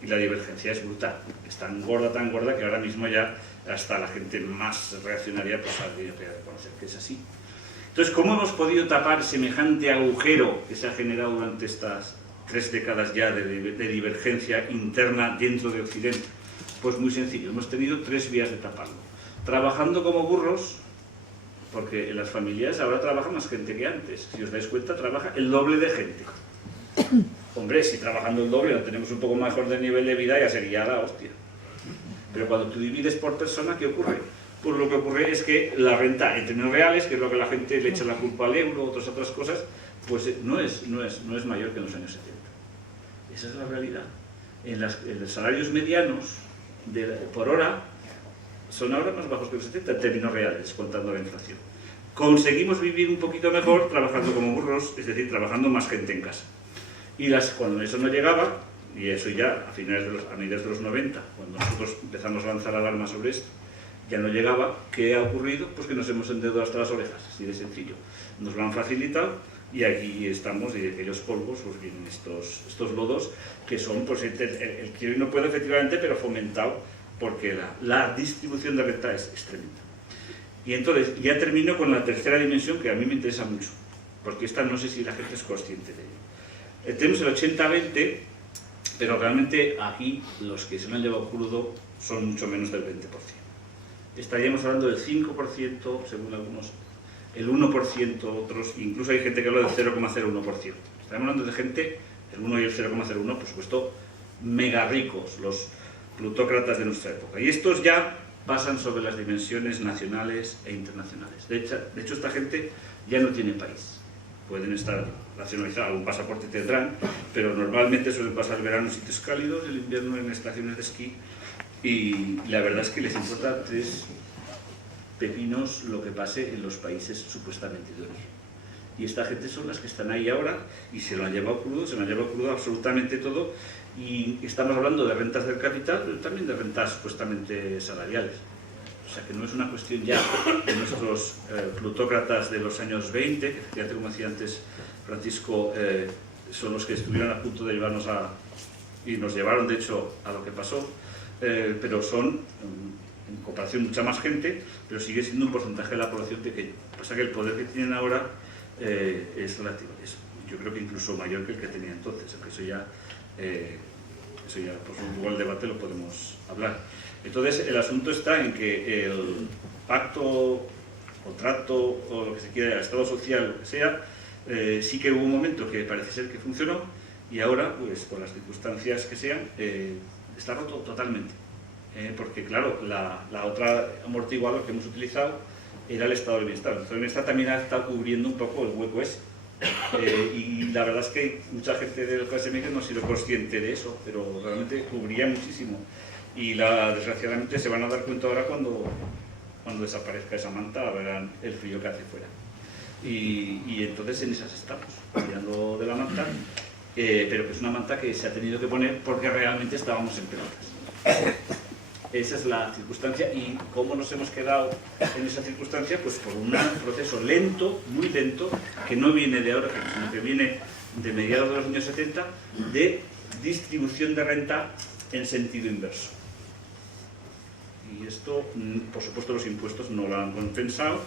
y la divergencia es brutal. Es tan gorda que ahora mismo ya hasta la gente más reaccionaria pues habría que reconocer que es así. Entonces, ¿cómo hemos podido tapar semejante agujero que se ha generado durante estas 3 décadas ya de divergencia interna dentro de Occidente? Pues muy sencillo, hemos tenido 3 vías de taparlo. Trabajando como burros, porque en las familias ahora trabaja más gente que antes. Si os dais cuenta, trabaja el doble de gente. Hombre, si trabajando el doble no tenemos un poco mejor de nivel de vida, ya sería la hostia. Pero cuando tú divides por persona, ¿qué ocurre? Pues lo que ocurre es que la renta en términos reales, que es lo que la gente le echa la culpa al euro, otras cosas, pues no es mayor que en los años 70. Esa es la realidad. En los salarios medianos por hora son ahora más bajos que los 70 en términos reales, contando la inflación. Conseguimos vivir un poquito mejor trabajando como burros, es decir, trabajando más gente en casa. Y cuando eso no llegaba, y eso ya a mediados de los 90, cuando nosotros empezamos a lanzar alarma sobre esto, ya no llegaba, ¿qué ha ocurrido? Pues que nos hemos endeudado hasta las orejas, así de sencillo. Nos lo han facilitado y aquí estamos, y de aquellos polvos pues vienen estos lodos que son, pues el quiero y no puedo efectivamente, pero fomentado porque la distribución de renta es tremenda. Y entonces ya termino con la tercera dimensión que a mí me interesa mucho, porque esta no sé si la gente es consciente de ello. Tenemos el 80-20, pero realmente aquí los que se lo han llevado crudo son mucho menos del 20%. Estaríamos hablando del 5%, según algunos, el 1%, otros, incluso hay gente que habla del 0,01%. Estamos hablando de gente, el 1 y el 0,01, por supuesto, mega ricos, los plutócratas de nuestra época. Y estos ya pasan sobre las dimensiones nacionales e internacionales. De hecho, esta gente ya no tiene país. Pueden estar nacionalizados, algún pasaporte tendrán, pero normalmente suelen pasar el verano en sitios cálidos, el invierno en estaciones de esquí, y la verdad es que les importa 3 pepinos lo que pase en los países supuestamente de origen. Y esta gente son las que están ahí ahora y se lo han llevado crudo absolutamente todo, y estamos hablando de rentas del capital, pero también de rentas supuestamente salariales. O sea que no es una cuestión ya de nuestros plutócratas de los años 20, que fíjate como decía antes Francisco, son los que estuvieron a punto de llevarnos y nos llevaron de hecho a lo que pasó, pero son en comparación mucha más gente, pero sigue siendo un porcentaje de la población pequeño. Pasa que el poder que tienen ahora es relativo a eso. Yo creo que incluso mayor que el que tenía entonces, aunque eso ya pues luego el debate lo podemos hablar. Entonces el asunto está en que el pacto, contrato o lo que se quiera, estado social, lo que sea, sí que hubo un momento que parece ser que funcionó y ahora, pues por las circunstancias que sean, está roto totalmente. Porque claro, la otra amortiguador que hemos utilizado era el estado del bienestar. El estado del bienestar también ha estado cubriendo un poco el hueco ese. Y la verdad es que mucha gente de la clase media no ha sido consciente de eso, pero realmente cubría muchísimo. Y desgraciadamente se van a dar cuenta ahora cuando desaparezca esa manta, verán el frío que hace fuera. Y entonces en esas estamos, mirando de la manta, pero que es una manta que se ha tenido que poner porque realmente estábamos en pelotas. Esa es la circunstancia. ¿Y cómo nos hemos quedado en esa circunstancia? Pues por un proceso lento, muy lento, que no viene de ahora, sino que viene de mediados de los años 70 de distribución de renta en sentido inverso. Y esto, por supuesto, los impuestos no lo han compensado,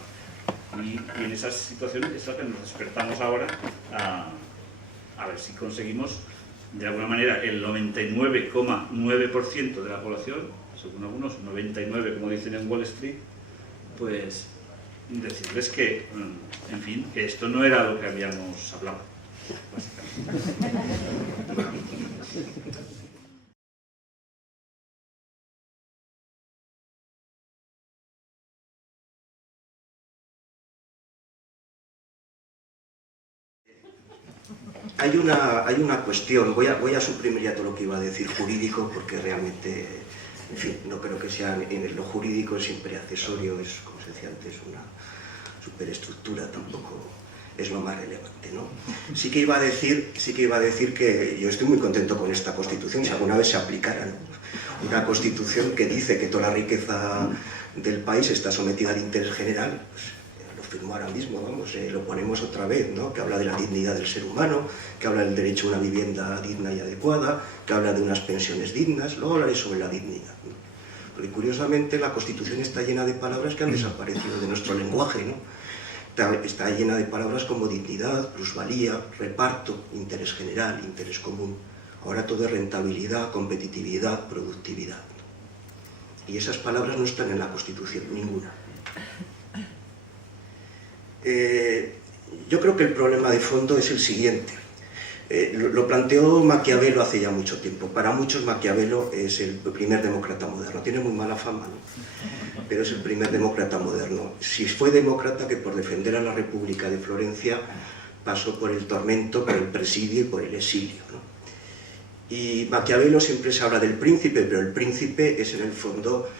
y en esas situaciones es la que nos despertamos ahora a ver si conseguimos de alguna manera el 99,9% de la población, según algunos 99 como dicen en Wall Street, pues decirles que, en fin, que esto no era lo que habíamos hablado, básicamente. Hay una cuestión, voy a suprimir ya todo lo que iba a decir jurídico, porque realmente, en fin, no creo que sea, en lo jurídico es siempre accesorio, es, como se decía antes, una superestructura, tampoco es lo más relevante, ¿no? Sí que iba a decir que yo estoy muy contento con esta Constitución, si alguna vez se aplicara, ¿no? Una Constitución que dice que toda la riqueza del país está sometida al interés general, pues, lo firmó ahora mismo, vamos, lo ponemos otra vez, ¿no? Que habla de la dignidad del ser humano, que habla del derecho a una vivienda digna y adecuada, que habla de unas pensiones dignas, luego hablaré sobre la dignidad, ¿no? Porque curiosamente la Constitución está llena de palabras que han desaparecido de nuestro lenguaje, ¿no? Está llena de palabras como dignidad, plusvalía, reparto, interés general, interés común. Ahora todo es rentabilidad, competitividad, productividad. Y esas palabras no están en la Constitución, ninguna. Yo creo que el problema de fondo es el siguiente. Lo planteó Maquiavelo hace ya mucho tiempo. Para muchos Maquiavelo es el primer demócrata moderno. Tiene muy mala fama, ¿no? Pero es el primer demócrata moderno. Si fue demócrata, que por defender a la República de Florencia pasó por el tormento, por el presidio y por el exilio, ¿no? Y Maquiavelo siempre se habla del príncipe, pero el príncipe es en el fondo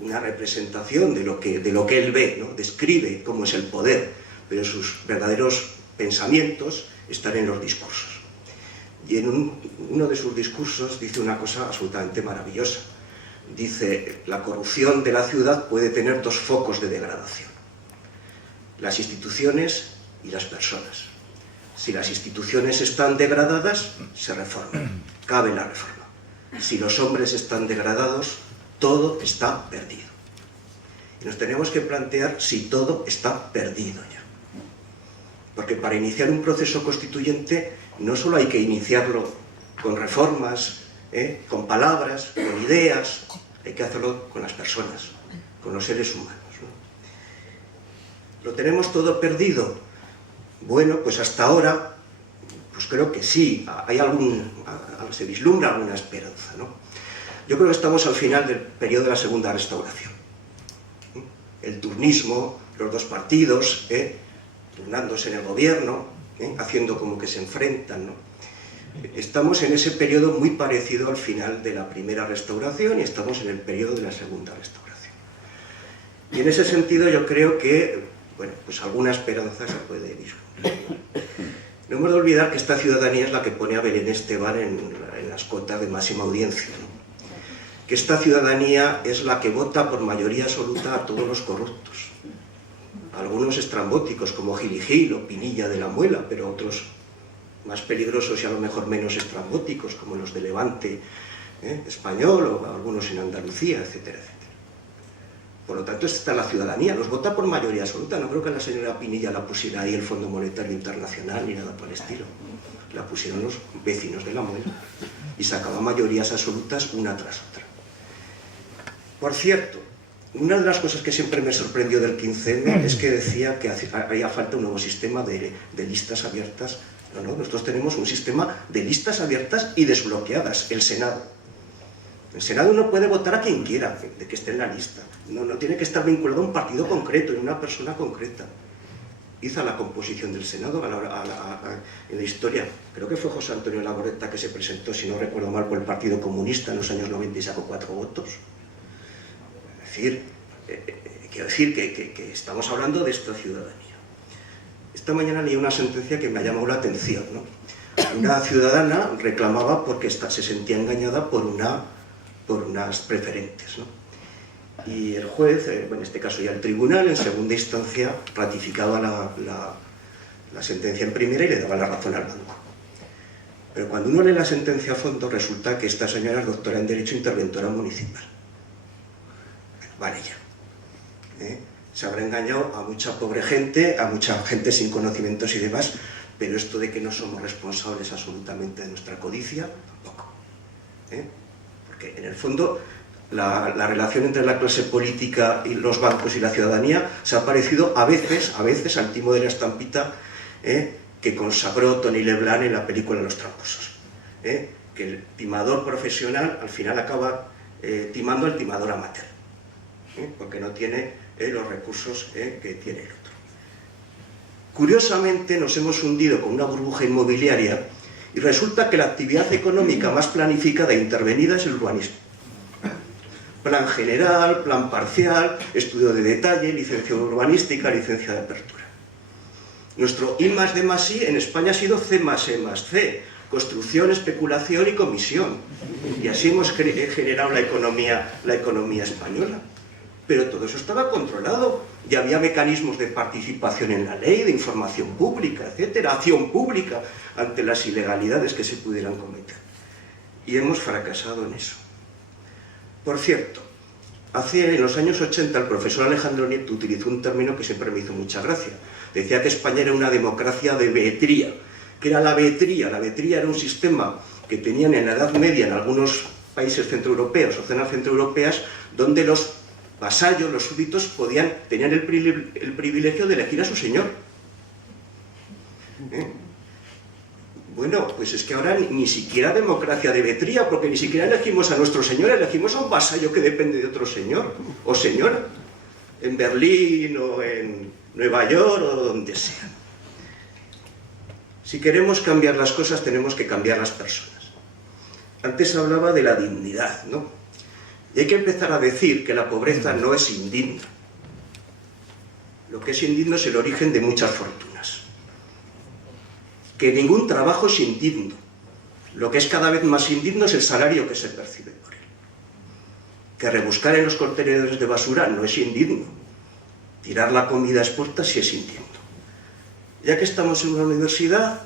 una representación de lo que él ve, ¿no? Describe cómo es el poder, pero sus verdaderos pensamientos están en los discursos. Y en uno de sus discursos dice una cosa absolutamente maravillosa. Dice, la corrupción de la ciudad puede tener dos focos de degradación: las instituciones y las personas. Si las instituciones están degradadas, se reforman, cabe la reforma. Si los hombres están degradados, todo está perdido. Y nos tenemos que plantear si todo está perdido ya. Porque para iniciar un proceso constituyente no solo hay que iniciarlo con reformas, con palabras, con ideas, hay que hacerlo con las personas, con los seres humanos, ¿no? ¿Lo tenemos todo perdido? Bueno, pues hasta ahora, pues creo que sí, se vislumbra alguna esperanza, ¿no? Yo creo que estamos al final del periodo de la Segunda Restauración. El turnismo, los dos partidos, turnándose en el gobierno, haciendo como que se enfrentan, ¿no? Estamos en ese periodo muy parecido al final de la Primera Restauración y estamos en el periodo de la Segunda Restauración. Y en ese sentido yo creo que, bueno, pues alguna esperanza se puede vislumbrar. No hemos de olvidar que esta ciudadanía es la que pone a Belén Esteban en las cotas de máxima audiencia, ¿no? Que esta ciudadanía es la que vota por mayoría absoluta a todos los corruptos. Algunos estrambóticos como Gil y Gil o Pinilla de la Muela, pero otros más peligrosos y a lo mejor menos estrambóticos, como los de Levante español o algunos en Andalucía, etcétera, etcétera. Por lo tanto, esta está la ciudadanía, los vota por mayoría absoluta. No creo que la señora Pinilla la pusiera ahí el Fondo Monetario Internacional ni nada por el estilo. La pusieron los vecinos de la Muela y sacaban mayorías absolutas una tras otra. Por cierto, una de las cosas que siempre me sorprendió del 15M es que decía que haría falta un nuevo sistema de listas abiertas. No, nosotros tenemos un sistema de listas abiertas y desbloqueadas, el Senado. El Senado no puede votar a quien quiera de que esté en la lista. No tiene que estar vinculado a un partido concreto, en una persona concreta. Hizo la composición del Senado en la historia. Creo que fue José Antonio Legorreta que se presentó, si no recuerdo mal, por el Partido Comunista en los años 90 y sacó 4 votos. Quiero decir que estamos hablando de esta ciudadanía. Esta mañana leí una sentencia que me ha llamado la atención, ¿no? Una ciudadana reclamaba porque se sentía engañada por unas preferentes, ¿no? Y el juez, en este caso ya el tribunal, en segunda instancia ratificaba la sentencia en primera y le daba la razón al banco. Pero cuando uno lee la sentencia a fondo, resulta que esta señora es doctora en Derecho, interventora municipal. Bueno, vale ya. Se habrá engañado a mucha pobre gente, a mucha gente sin conocimientos y demás, pero esto de que no somos responsables absolutamente de nuestra codicia, tampoco. Porque en el fondo la relación entre la clase política y los bancos y la ciudadanía se ha parecido a veces al timo de la estampita que consagró Tony Leblanc en la película Los tramposos. Que el timador profesional al final acaba timando al timador amateur, porque no tiene los recursos que tiene el otro. Curiosamente nos hemos hundido con una burbuja inmobiliaria y resulta que la actividad económica más planificada e intervenida es el urbanismo. Plan general, plan parcial, estudio de detalle, licencia urbanística, licencia de apertura. Nuestro I+D+I en España ha sido C+E+C, construcción, especulación y comisión. Y así hemos generado la economía española. Pero todo eso estaba controlado. Ya había mecanismos de participación en la ley, de información pública, etcétera, acción pública ante las ilegalidades que se pudieran cometer. Y hemos fracasado en eso. Por cierto, en los años 80 el profesor Alejandro Nieto utilizó un término que siempre me hizo mucha gracia. Decía que España era una democracia de vetría. ¿Qué era la vetría? La vetría era un sistema que tenían en la Edad Media en algunos países centroeuropeos o zonas centroeuropeas donde los vasallos, los súbditos, tenían el privilegio de elegir a su señor. Bueno, pues es que ahora ni siquiera democracia de vetría, porque ni siquiera elegimos a nuestro señor, elegimos a un vasallo que depende de otro señor o señora, en Berlín o en Nueva York o donde sea. Si queremos cambiar las cosas, tenemos que cambiar las personas. Antes hablaba de la dignidad, ¿no? Y hay que empezar a decir que la pobreza no es indigna. Lo que es indigno es el origen de muchas fortunas. Que ningún trabajo es indigno. Lo que es cada vez más indigno es el salario que se percibe por él. Que rebuscar en los contenedores de basura no es indigno. Tirar la comida expuesta sí es indigno. Ya que estamos en una universidad,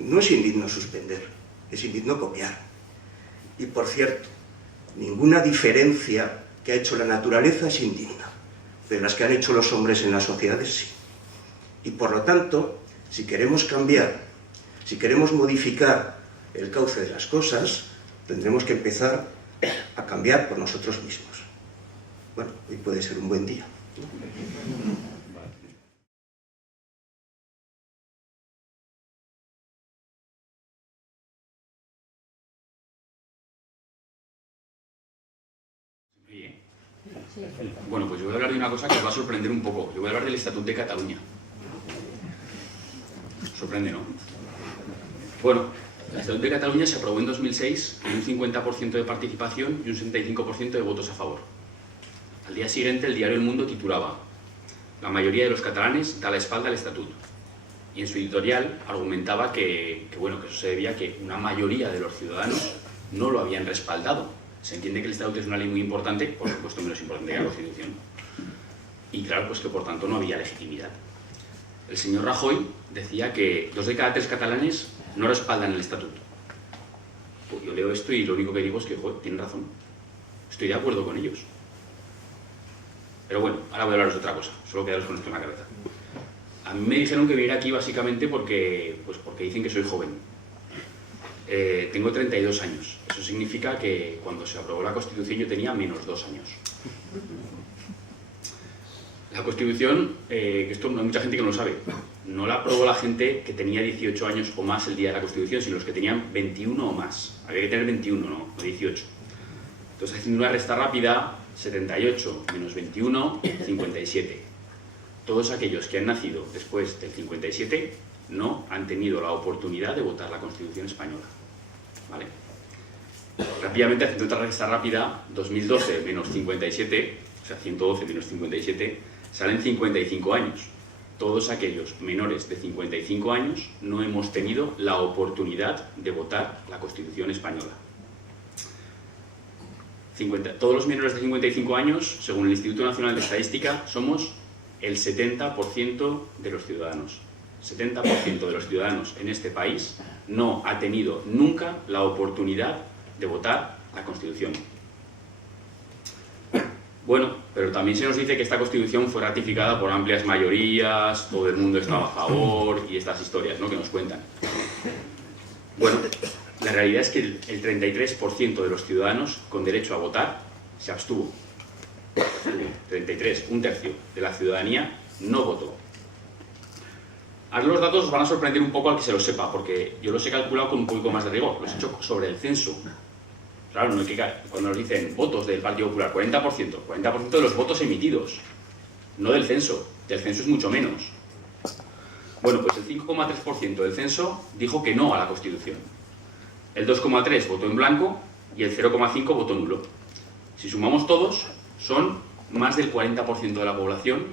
no es indigno suspender, es indigno copiar. Y por cierto, ninguna diferencia que ha hecho la naturaleza es indigna, pero las que han hecho los hombres en las sociedades sí. Y por lo tanto, si queremos cambiar, si queremos modificar el cauce de las cosas, tendremos que empezar a cambiar por nosotros mismos. Bueno, hoy puede ser un buen día. Bueno, pues yo voy a hablar de una cosa que os va a sorprender un poco. Yo voy a hablar del Estatut de Cataluña. Sorprende, ¿no? Bueno, el Estatut de Cataluña se aprobó en 2006 con un 50% de participación y un 65% de votos a favor. Al día siguiente el diario El Mundo titulaba: "La mayoría de los catalanes da la espalda al Estatut". Y en su editorial argumentaba que eso se debía a que una mayoría de los ciudadanos no lo habían respaldado. Se entiende que el Estatuto es una ley muy importante, por supuesto menos importante que la Constitución. Y claro, pues que por tanto no había legitimidad. El señor Rajoy decía que 2 de cada 3 catalanes no respaldan el Estatuto. Pues yo leo esto y lo único que digo es que, joder, tienen razón. Estoy de acuerdo con ellos. Pero bueno, ahora voy a hablaros de otra cosa, solo quedaros con esto en la cabeza. A mí me dijeron que viniera aquí básicamente porque dicen que soy joven. Tengo 32 años. Eso significa que cuando se aprobó la Constitución yo tenía menos 2 años. La Constitución, esto no hay mucha gente que no lo sabe, no la aprobó la gente que tenía 18 años o más el día de la Constitución, sino los que tenían 21 o más. Había que tener 21, no 18. Entonces, haciendo una resta rápida, 78 menos 21, 57. Todos aquellos que han nacido después del 57 no han tenido la oportunidad de votar la Constitución española. ¿Vale? Rápidamente, haciendo otra resta rápida, 2012 menos 57, o sea, 112 menos 57, salen 55 años. Todos aquellos menores de 55 años no hemos tenido la oportunidad de votar la Constitución española. Todos los menores de 55 años, según el Instituto Nacional de Estadística, somos el 70% de los ciudadanos. 70% de los ciudadanos en este país no ha tenido nunca la oportunidad de votar la Constitución. Bueno, pero también se nos dice que esta Constitución fue ratificada por amplias mayorías, todo el mundo estaba a favor y estas historias, ¿no?, que nos cuentan. Bueno, la realidad es que el 33% de los ciudadanos con derecho a votar se abstuvo. 33, un tercio de la ciudadanía no votó. Ahora los datos os van a sorprender un poco al que se lo sepa, porque yo los he calculado con un poco más de rigor, los he hecho sobre el censo. Claro, no hay que caer. Cuando nos dicen votos del Partido Popular, 40% de los votos emitidos, no del censo es mucho menos. Bueno, pues el 5,3% del censo dijo que no a la Constitución. El 2,3% votó en blanco y el 0,5% votó nulo. Si sumamos todos, son más del 40% de la población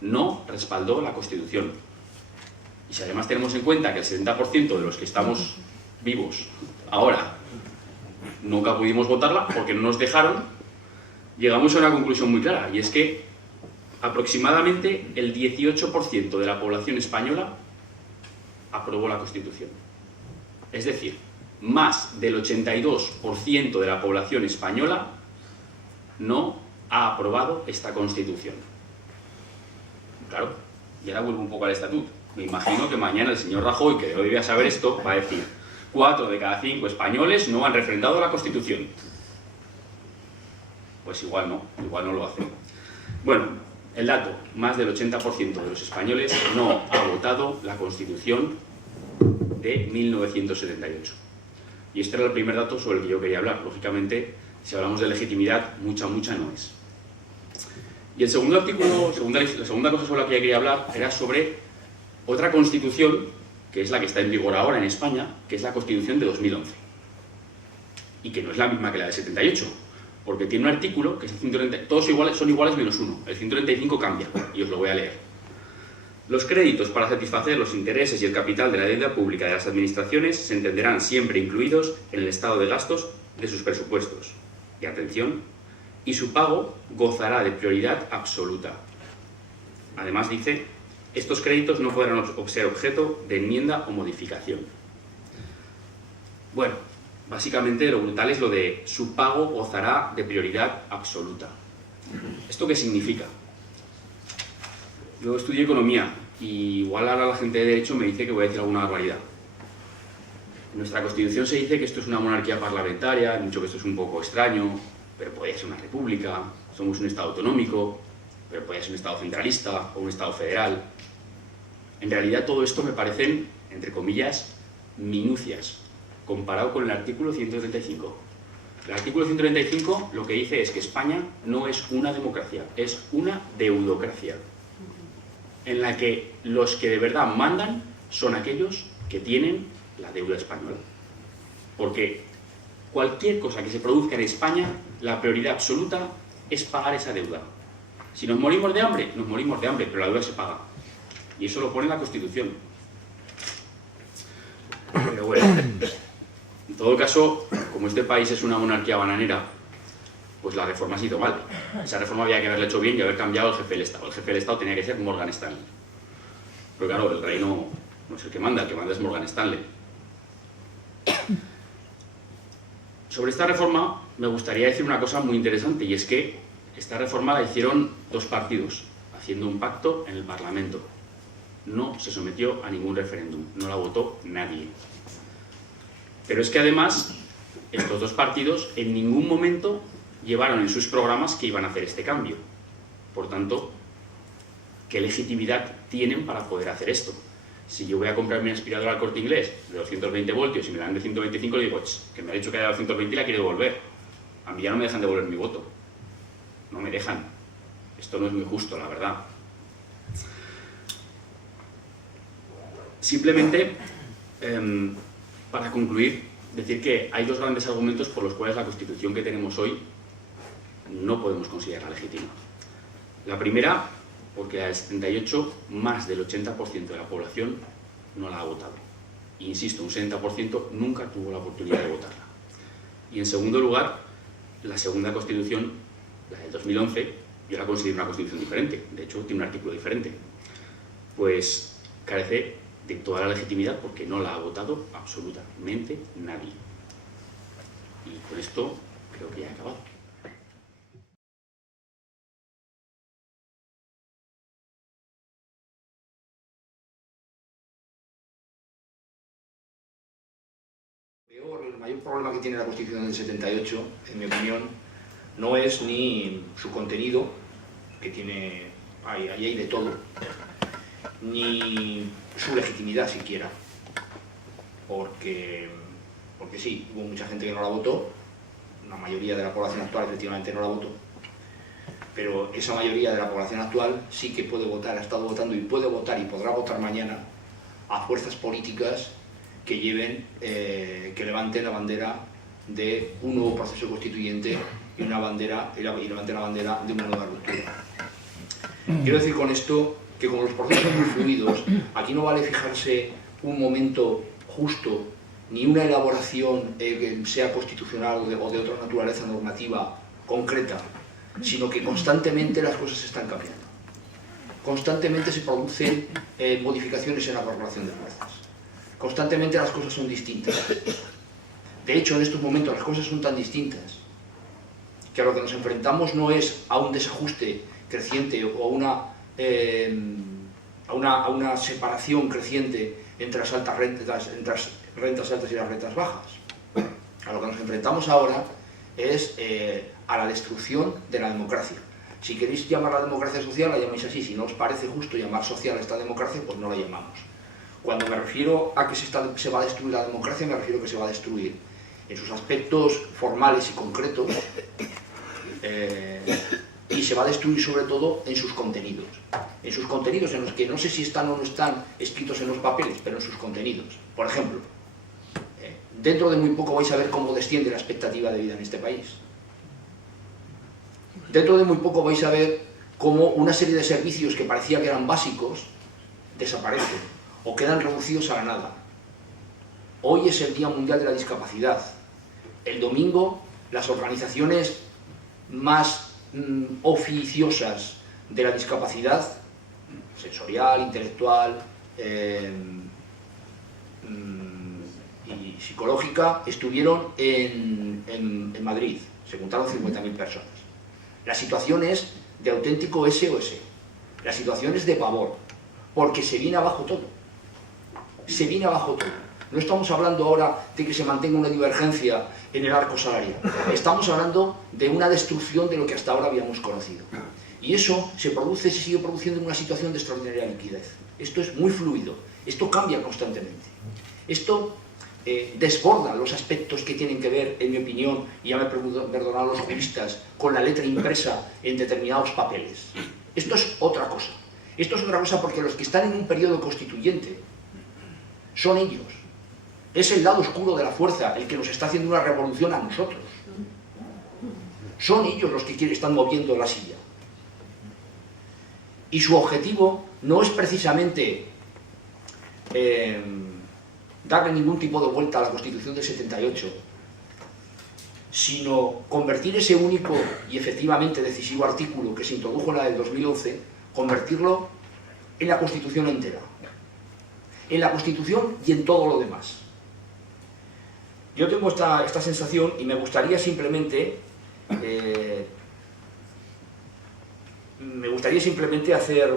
no respaldó la Constitución. Y si además tenemos en cuenta que el 70% de los que estamos vivos ahora nunca pudimos votarla porque no nos dejaron, llegamos a una conclusión muy clara, y es que aproximadamente el 18% de la población española aprobó la Constitución. Es decir, más del 82% de la población española no ha aprobado esta Constitución. Claro, y ahora vuelvo un poco al estatuto. Me imagino que mañana el señor Rajoy, que debía saber esto, va a decir: 4 de cada 5 españoles no han refrendado la Constitución. Pues igual no lo hacen. Bueno, el dato: más del 80% de los españoles no ha votado la Constitución de 1978. Y este era el primer dato sobre el que yo quería hablar. Lógicamente, si hablamos de legitimidad, mucha no es. Y el segundo artículo, la segunda cosa sobre la que yo quería hablar era sobre otra Constitución, que es la que está en vigor ahora en España, que es la Constitución de 2011. Y que no es la misma que la de 78, porque tiene un artículo que es el 130, todos son iguales menos uno. El 135 cambia, y os lo voy a leer. Los créditos para satisfacer los intereses y el capital de la deuda pública de las administraciones se entenderán siempre incluidos en el estado de gastos de sus presupuestos. Y atención, y su pago gozará de prioridad absoluta. Además dice: estos créditos no podrán ser objeto de enmienda o modificación. Bueno, básicamente lo brutal es lo de su pago gozará de prioridad absoluta. ¿Esto qué significa? Yo estudié economía y igual ahora la gente de derecho me dice que voy a decir alguna barbaridad. En nuestra Constitución se dice que esto es una monarquía parlamentaria, han dicho que esto es un poco extraño, pero podría ser una república, somos un Estado autonómico, pero podría ser un Estado centralista o un Estado federal. En realidad todo esto me parecen, entre comillas, minucias, comparado con el artículo 135. El artículo 135 lo que dice es que España no es una democracia, es una deudocracia, en la que los que de verdad mandan son aquellos que tienen la deuda española. Porque cualquier cosa que se produzca en España, la prioridad absoluta es pagar esa deuda. Si nos morimos de hambre, nos morimos de hambre, pero la deuda se paga. Y eso lo pone en la Constitución. Pero bueno, en todo caso, como este país es una monarquía bananera, pues la reforma se hizo mal. Esa reforma había que haberla hecho bien y haber cambiado el jefe del Estado. El jefe del Estado tenía que ser Morgan Stanley. Pero claro, el rey no es el que manda es Morgan Stanley. Sobre esta reforma me gustaría decir una cosa muy interesante, y es que esta reforma la hicieron dos partidos, haciendo un pacto en el Parlamento. No se sometió a ningún referéndum, no la votó nadie. Pero es que además, estos dos partidos en ningún momento llevaron en sus programas que iban a hacer este cambio. Por tanto, ¿qué legitimidad tienen para poder hacer esto? Si yo voy a comprar mi aspiradora al Corte Inglés de 220 voltios y me dan de 125, le digo: que me ha dicho que era de 220 y la quiero devolver. A mí ya no me dejan devolver mi voto. No me dejan. Esto no es muy justo, la verdad. Simplemente, para concluir, decir que hay dos grandes argumentos por los cuales la Constitución que tenemos hoy no podemos considerarla legítima. La primera, porque la del 78, más del 80% de la población no la ha votado. Insisto, un 70% nunca tuvo la oportunidad de votarla. Y en segundo lugar, la segunda Constitución, la del 2011, yo la considero una Constitución diferente. De hecho, tiene un artículo diferente. Pues carece de toda la legitimidad porque no la ha votado absolutamente nadie. Y con esto creo que ya he acabado. El mayor problema que tiene la Constitución del 78, en mi opinión, no es ni su contenido, que tiene, ahí hay de todo, ni su legitimidad siquiera, porque sí, hubo mucha gente que no la votó, la mayoría de la población actual efectivamente no la votó, pero esa mayoría de la población actual sí que puede votar, ha estado votando y puede votar y podrá votar mañana a fuerzas políticas que lleven, que levanten la bandera de un nuevo proceso constituyente y levanten la bandera de una nueva ruptura. Quiero decir con esto que como los procesos son muy fluidos, aquí no vale fijarse un momento justo, ni una elaboración que sea constitucional o de otra naturaleza normativa concreta, sino que constantemente las cosas se están cambiando. Constantemente se producen modificaciones en la correlación de fuerzas. Constantemente las cosas son distintas. De hecho, en estos momentos las cosas son tan distintas que a lo que nos enfrentamos no es a un desajuste creciente o a una separación creciente entre las altas rentas, entre las rentas altas y las rentas bajas. A lo que nos enfrentamos ahora es a la destrucción de la democracia. Si queréis llamar la democracia social, la llamáis así. Si no os parece justo llamar social a esta democracia, pues no la llamamos. Cuando me refiero a que se va a destruir la democracia, me refiero a que se va a destruir en sus aspectos formales y concretos, y se va a destruir sobre todo en sus contenidos. En sus contenidos en los que no sé si están o no están escritos en los papeles, pero en sus contenidos. Por ejemplo, dentro de muy poco vais a ver cómo desciende la expectativa de vida en este país. Dentro de muy poco vais a ver cómo una serie de servicios que parecía que eran básicos desaparecen o quedan reducidos a la nada. Hoy es el Día Mundial de la Discapacidad. El domingo, las organizaciones más oficiosas de la discapacidad, sensorial, intelectual y psicológica, estuvieron en Madrid. Se juntaron 50.000 personas. La situación es de auténtico SOS. La situación es de pavor, porque se viene abajo todo. Se viene abajo todo. No estamos hablando ahora de que se mantenga una divergencia en el arco salarial. Estamos hablando de una destrucción de lo que hasta ahora habíamos conocido. Y eso se sigue produciendo en una situación de extraordinaria liquidez. Esto es muy fluido. Esto cambia constantemente. Esto desborda los aspectos que tienen que ver, en mi opinión, y ya me perdonarán los juristas, con la letra impresa en determinados papeles. Esto es otra cosa. Esto es otra cosa porque los que están en un periodo constituyente son ellos. Es el lado oscuro de la fuerza el que nos está haciendo una revolución a nosotros. Son ellos los que están moviendo la silla. Y su objetivo no es precisamente darle ningún tipo de vuelta a la Constitución del 78, sino convertir ese único y efectivamente decisivo artículo que se introdujo en la del 2011, convertirlo en la Constitución entera. En la Constitución y en todo lo demás. Yo tengo esta sensación y me gustaría simplemente hacer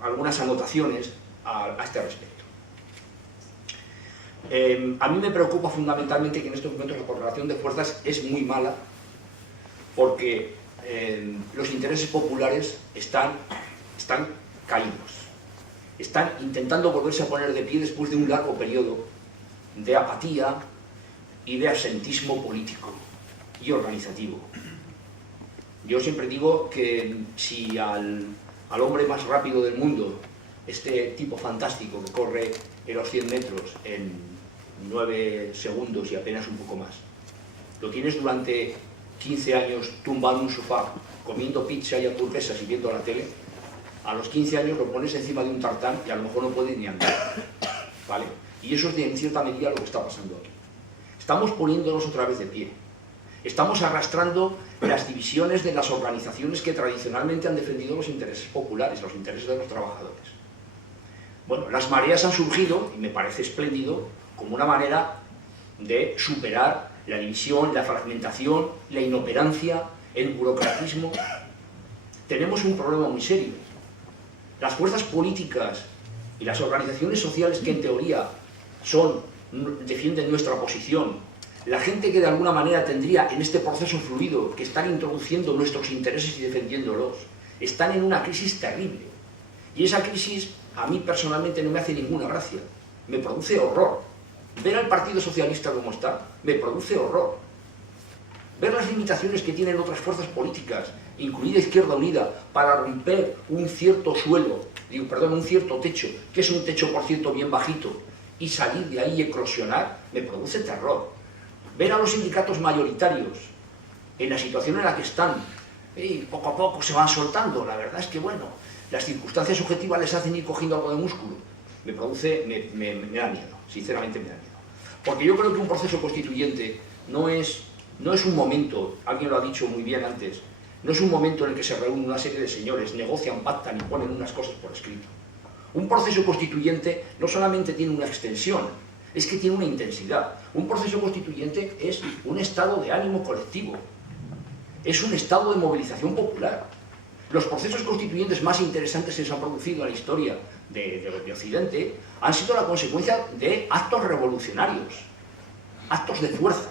algunas anotaciones a este respecto. A mí me preocupa fundamentalmente que en estos momentos la correlación de fuerzas es muy mala porque los intereses populares están caídos. Están intentando volverse a poner de pie después de un largo periodo de apatía y de absentismo político y organizativo. Yo siempre digo que si al hombre más rápido del mundo, este tipo fantástico que corre en los 100 metros en 9 segundos y apenas un poco más, lo tienes durante 15 años tumbado en un sofá, comiendo pizza y hamburguesas y viendo la tele, a los 15 años lo pones encima de un tartán y a lo mejor no puede ni andar, ¿vale? Y eso es en cierta medida lo que está pasando aquí. Estamos poniéndonos otra vez de pie. Estamos arrastrando las divisiones de las organizaciones que tradicionalmente han defendido los intereses populares, los intereses de los trabajadores. Bueno, las mareas han surgido, y me parece espléndido, como una manera de superar la división, la fragmentación, la inoperancia, el burocratismo. Tenemos un problema muy serio. Las fuerzas políticas y las organizaciones sociales que en teoría defienden nuestra posición, la gente que de alguna manera tendría en este proceso fluido que están introduciendo nuestros intereses y defendiéndolos, están en una crisis terrible. Y esa crisis a mí personalmente no me hace ninguna gracia, me produce horror. Ver al Partido Socialista como está, me produce horror. Ver las limitaciones que tienen otras fuerzas políticas, incluida Izquierda Unida, para romper un cierto un cierto techo, que es un techo, por cierto, bien bajito, y salir de ahí y eclosionar, me produce terror. Ver a los sindicatos mayoritarios en la situación en la que están, y poco a poco se van soltando, la verdad es que, bueno, las circunstancias objetivas les hacen ir cogiendo algo de músculo, me da miedo, sinceramente me da miedo. Porque yo creo que un proceso constituyente no es un momento, alguien lo ha dicho muy bien antes, no es un momento en el que se reúnen una serie de señores, negocian, pactan y ponen unas cosas por escrito. Un proceso constituyente no solamente tiene una extensión, es que tiene una intensidad. Un proceso constituyente es un estado de ánimo colectivo, es un estado de movilización popular. Los procesos constituyentes más interesantes que se han producido en la historia de Occidente han sido la consecuencia de actos revolucionarios, actos de fuerza.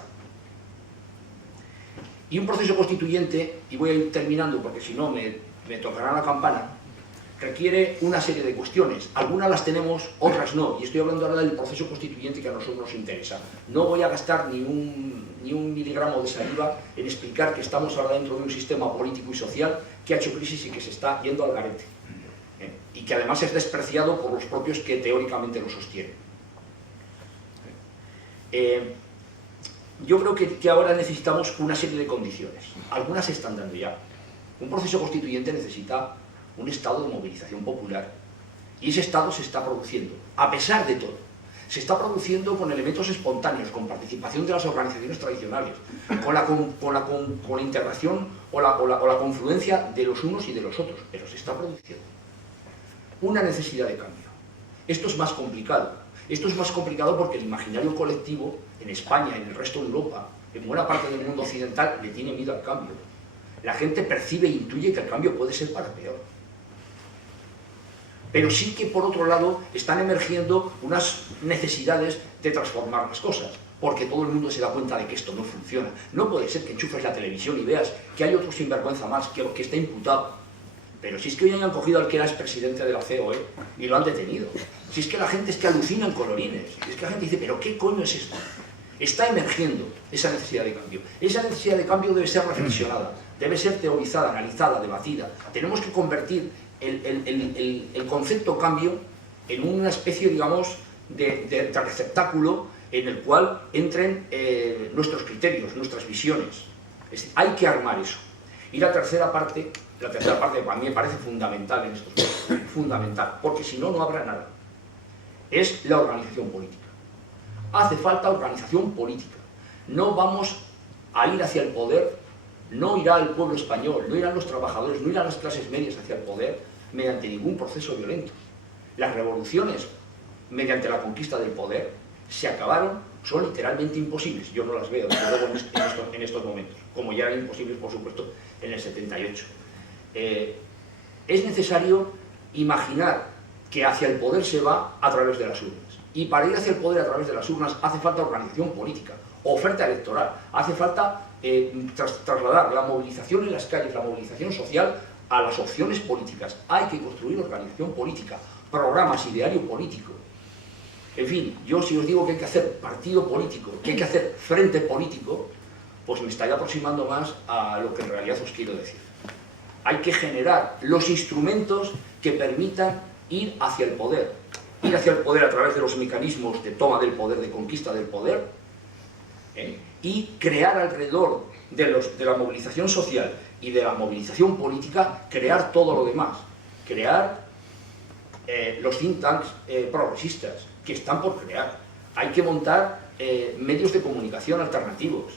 Y un proceso constituyente, y voy a ir terminando porque si no me tocará la campana, requiere una serie de cuestiones. Algunas las tenemos, otras no. Y estoy hablando ahora del proceso constituyente que a nosotros nos interesa. No voy a gastar ni un miligramo de saliva en explicar que estamos ahora dentro de un sistema político y social que ha hecho crisis y que se está yendo al garete. Y que además es despreciado por los propios que teóricamente lo sostienen. Yo creo que ahora necesitamos una serie de condiciones. Algunas se están dando ya. Un proceso constituyente necesita un estado de movilización popular. Y ese estado se está produciendo, a pesar de todo. Se está produciendo con elementos espontáneos, con participación de las organizaciones tradicionales, con la integración o la confluencia de los unos y de los otros, pero se está produciendo una necesidad de cambio. Esto es más complicado. Esto es más complicado porque el imaginario colectivo en España, en el resto de Europa, en buena parte del mundo occidental, le tiene miedo al cambio. La gente percibe e intuye que el cambio puede ser para peor. Pero sí que, por otro lado, están emergiendo unas necesidades de transformar las cosas, porque todo el mundo se da cuenta de que esto no funciona. No puede ser que enchufes la televisión y veas que hay otro sinvergüenza más que está imputado. Pero si es que hoy han cogido al que era expresidente de la COE y lo han detenido. Si es que la gente alucina en colorines. Si es que la gente dice, ¿pero qué coño es esto? Está emergiendo esa necesidad de cambio. Esa necesidad de cambio debe ser reflexionada, debe ser teorizada, analizada, debatida. Tenemos que convertir el concepto cambio en una especie, digamos, de receptáculo en el cual entren nuestros criterios, nuestras visiones. Es decir, hay que armar eso. Y la tercera parte para mí me parece fundamental en estos momentos, fundamental, porque si no, no habrá nada. Es la organización política. Hace falta organización política. No vamos a ir hacia el poder, no irá el pueblo español, no irán los trabajadores, no irán las clases medias hacia el poder mediante ningún proceso violento. Las revoluciones mediante la conquista del poder se acabaron, son literalmente imposibles. Yo no las veo, desde luego, en estos momentos, como ya eran imposibles, por supuesto, en el 78. Es necesario imaginar que hacia el poder se va a través de las urnas. Y para ir hacia el poder a través de las urnas hace falta organización política, oferta electoral, hace falta trasladar la movilización en las calles, la movilización social a las opciones políticas. Hay que construir organización política, programas, ideario político. En fin, yo si os digo que hay que hacer partido político, que hay que hacer frente político, pues me estaría aproximando más a lo que en realidad os quiero decir. Hay que generar los instrumentos que permitan ir hacia el poder a través de los mecanismos de toma del poder, de conquista del poder, y crear alrededor de la movilización social y de la movilización política, crear todo lo demás, crear los think tanks progresistas que están por crear. Hay que montar medios de comunicación alternativos,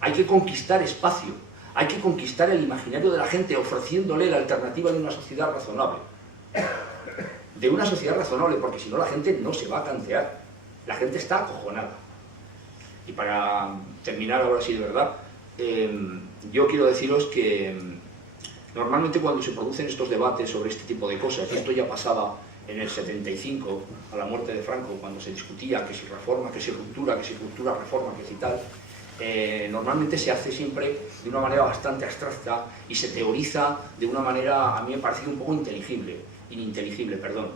hay que conquistar espacio, hay que conquistar el imaginario de la gente ofreciéndole la alternativa de una sociedad razonable. de una sociedad razonable, porque si no la gente no se va a cantear, la gente está acojonada. Y para terminar ahora sí de verdad, yo quiero deciros que normalmente cuando se producen estos debates sobre este tipo de cosas, y esto ya pasaba en el 75, a la muerte de Franco, cuando se discutía que si reforma, que si ruptura, reforma, que si tal, normalmente se hace siempre de una manera bastante abstracta y se teoriza de una manera, a mí me parece un poco ininteligible, perdón.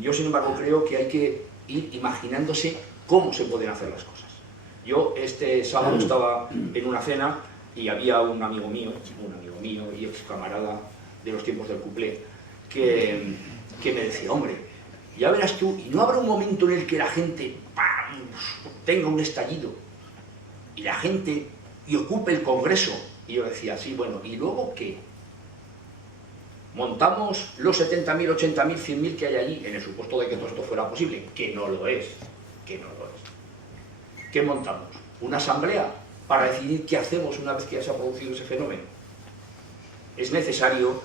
Yo, sin embargo, creo que hay que ir imaginándose cómo se pueden hacer las cosas. Yo este sábado estaba en una cena y había un amigo mío y ex camarada de los tiempos del cuplé, que me decía, hombre, ya verás tú, y no habrá un momento en el que la gente ¡pam!, tenga un estallido y la gente y ocupe el Congreso. Y yo decía, sí, bueno, ¿y luego qué? ¿Montamos los 70.000, 80.000, 100.000 que hay allí en el supuesto de que todo esto fuera posible? Que no lo es, que no lo es. ¿Qué montamos? ¿Una asamblea para decidir qué hacemos una vez que ya se ha producido ese fenómeno? Es necesario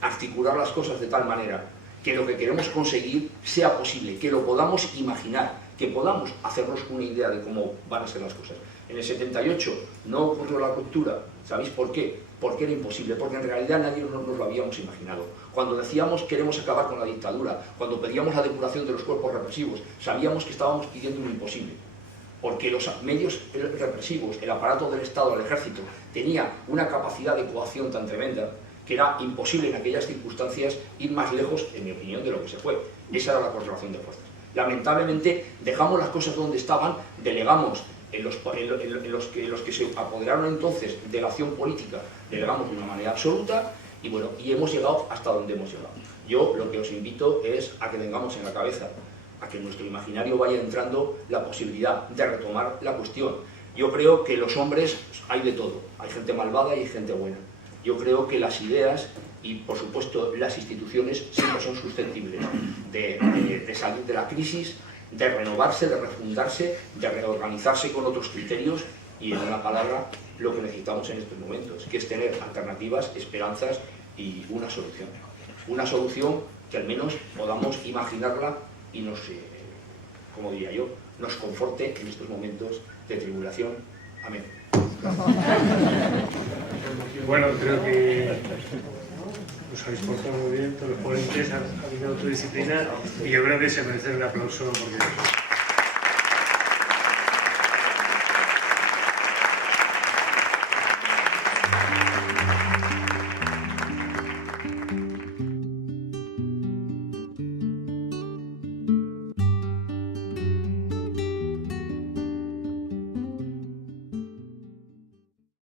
articular las cosas de tal manera que lo que queremos conseguir sea posible, que lo podamos imaginar, que podamos hacernos una idea de cómo van a ser las cosas. En el 78 no ocurrió la ruptura. ¿Sabéis por qué? Porque era imposible, porque en realidad nadie nos lo habíamos imaginado. Cuando decíamos queremos acabar con la dictadura, cuando pedíamos la depuración de los cuerpos represivos, sabíamos que estábamos pidiendo un imposible. Porque los medios represivos, el aparato del Estado, el ejército, tenía una capacidad de coacción tan tremenda que era imposible en aquellas circunstancias ir más lejos, en mi opinión, de lo que se fue. Esa era la correlación de fuerzas. Lamentablemente dejamos las cosas donde estaban, delegamos en los que se apoderaron entonces de la acción política, delegamos de una manera absoluta y bueno, y hemos llegado hasta donde hemos llegado. Yo lo que os invito es a que tengamos en la cabeza, a que en nuestro imaginario vaya entrando la posibilidad de retomar la cuestión. Yo creo que los hombres hay de todo, hay gente malvada y hay gente buena. Yo creo que las ideas y, por supuesto, las instituciones siempre son susceptibles de salir de la crisis, de renovarse, de refundarse, de reorganizarse con otros criterios y, en una palabra, lo que necesitamos en estos momentos, que es tener alternativas, esperanzas y una solución. Una solución que al menos podamos imaginarla y nos, como diría yo, nos conforte en estos momentos de tribulación. Amén. Bueno, creo que os habéis portado muy bien, todos los ponentes, ha habido autodisciplina y yo creo que se merece un aplauso porque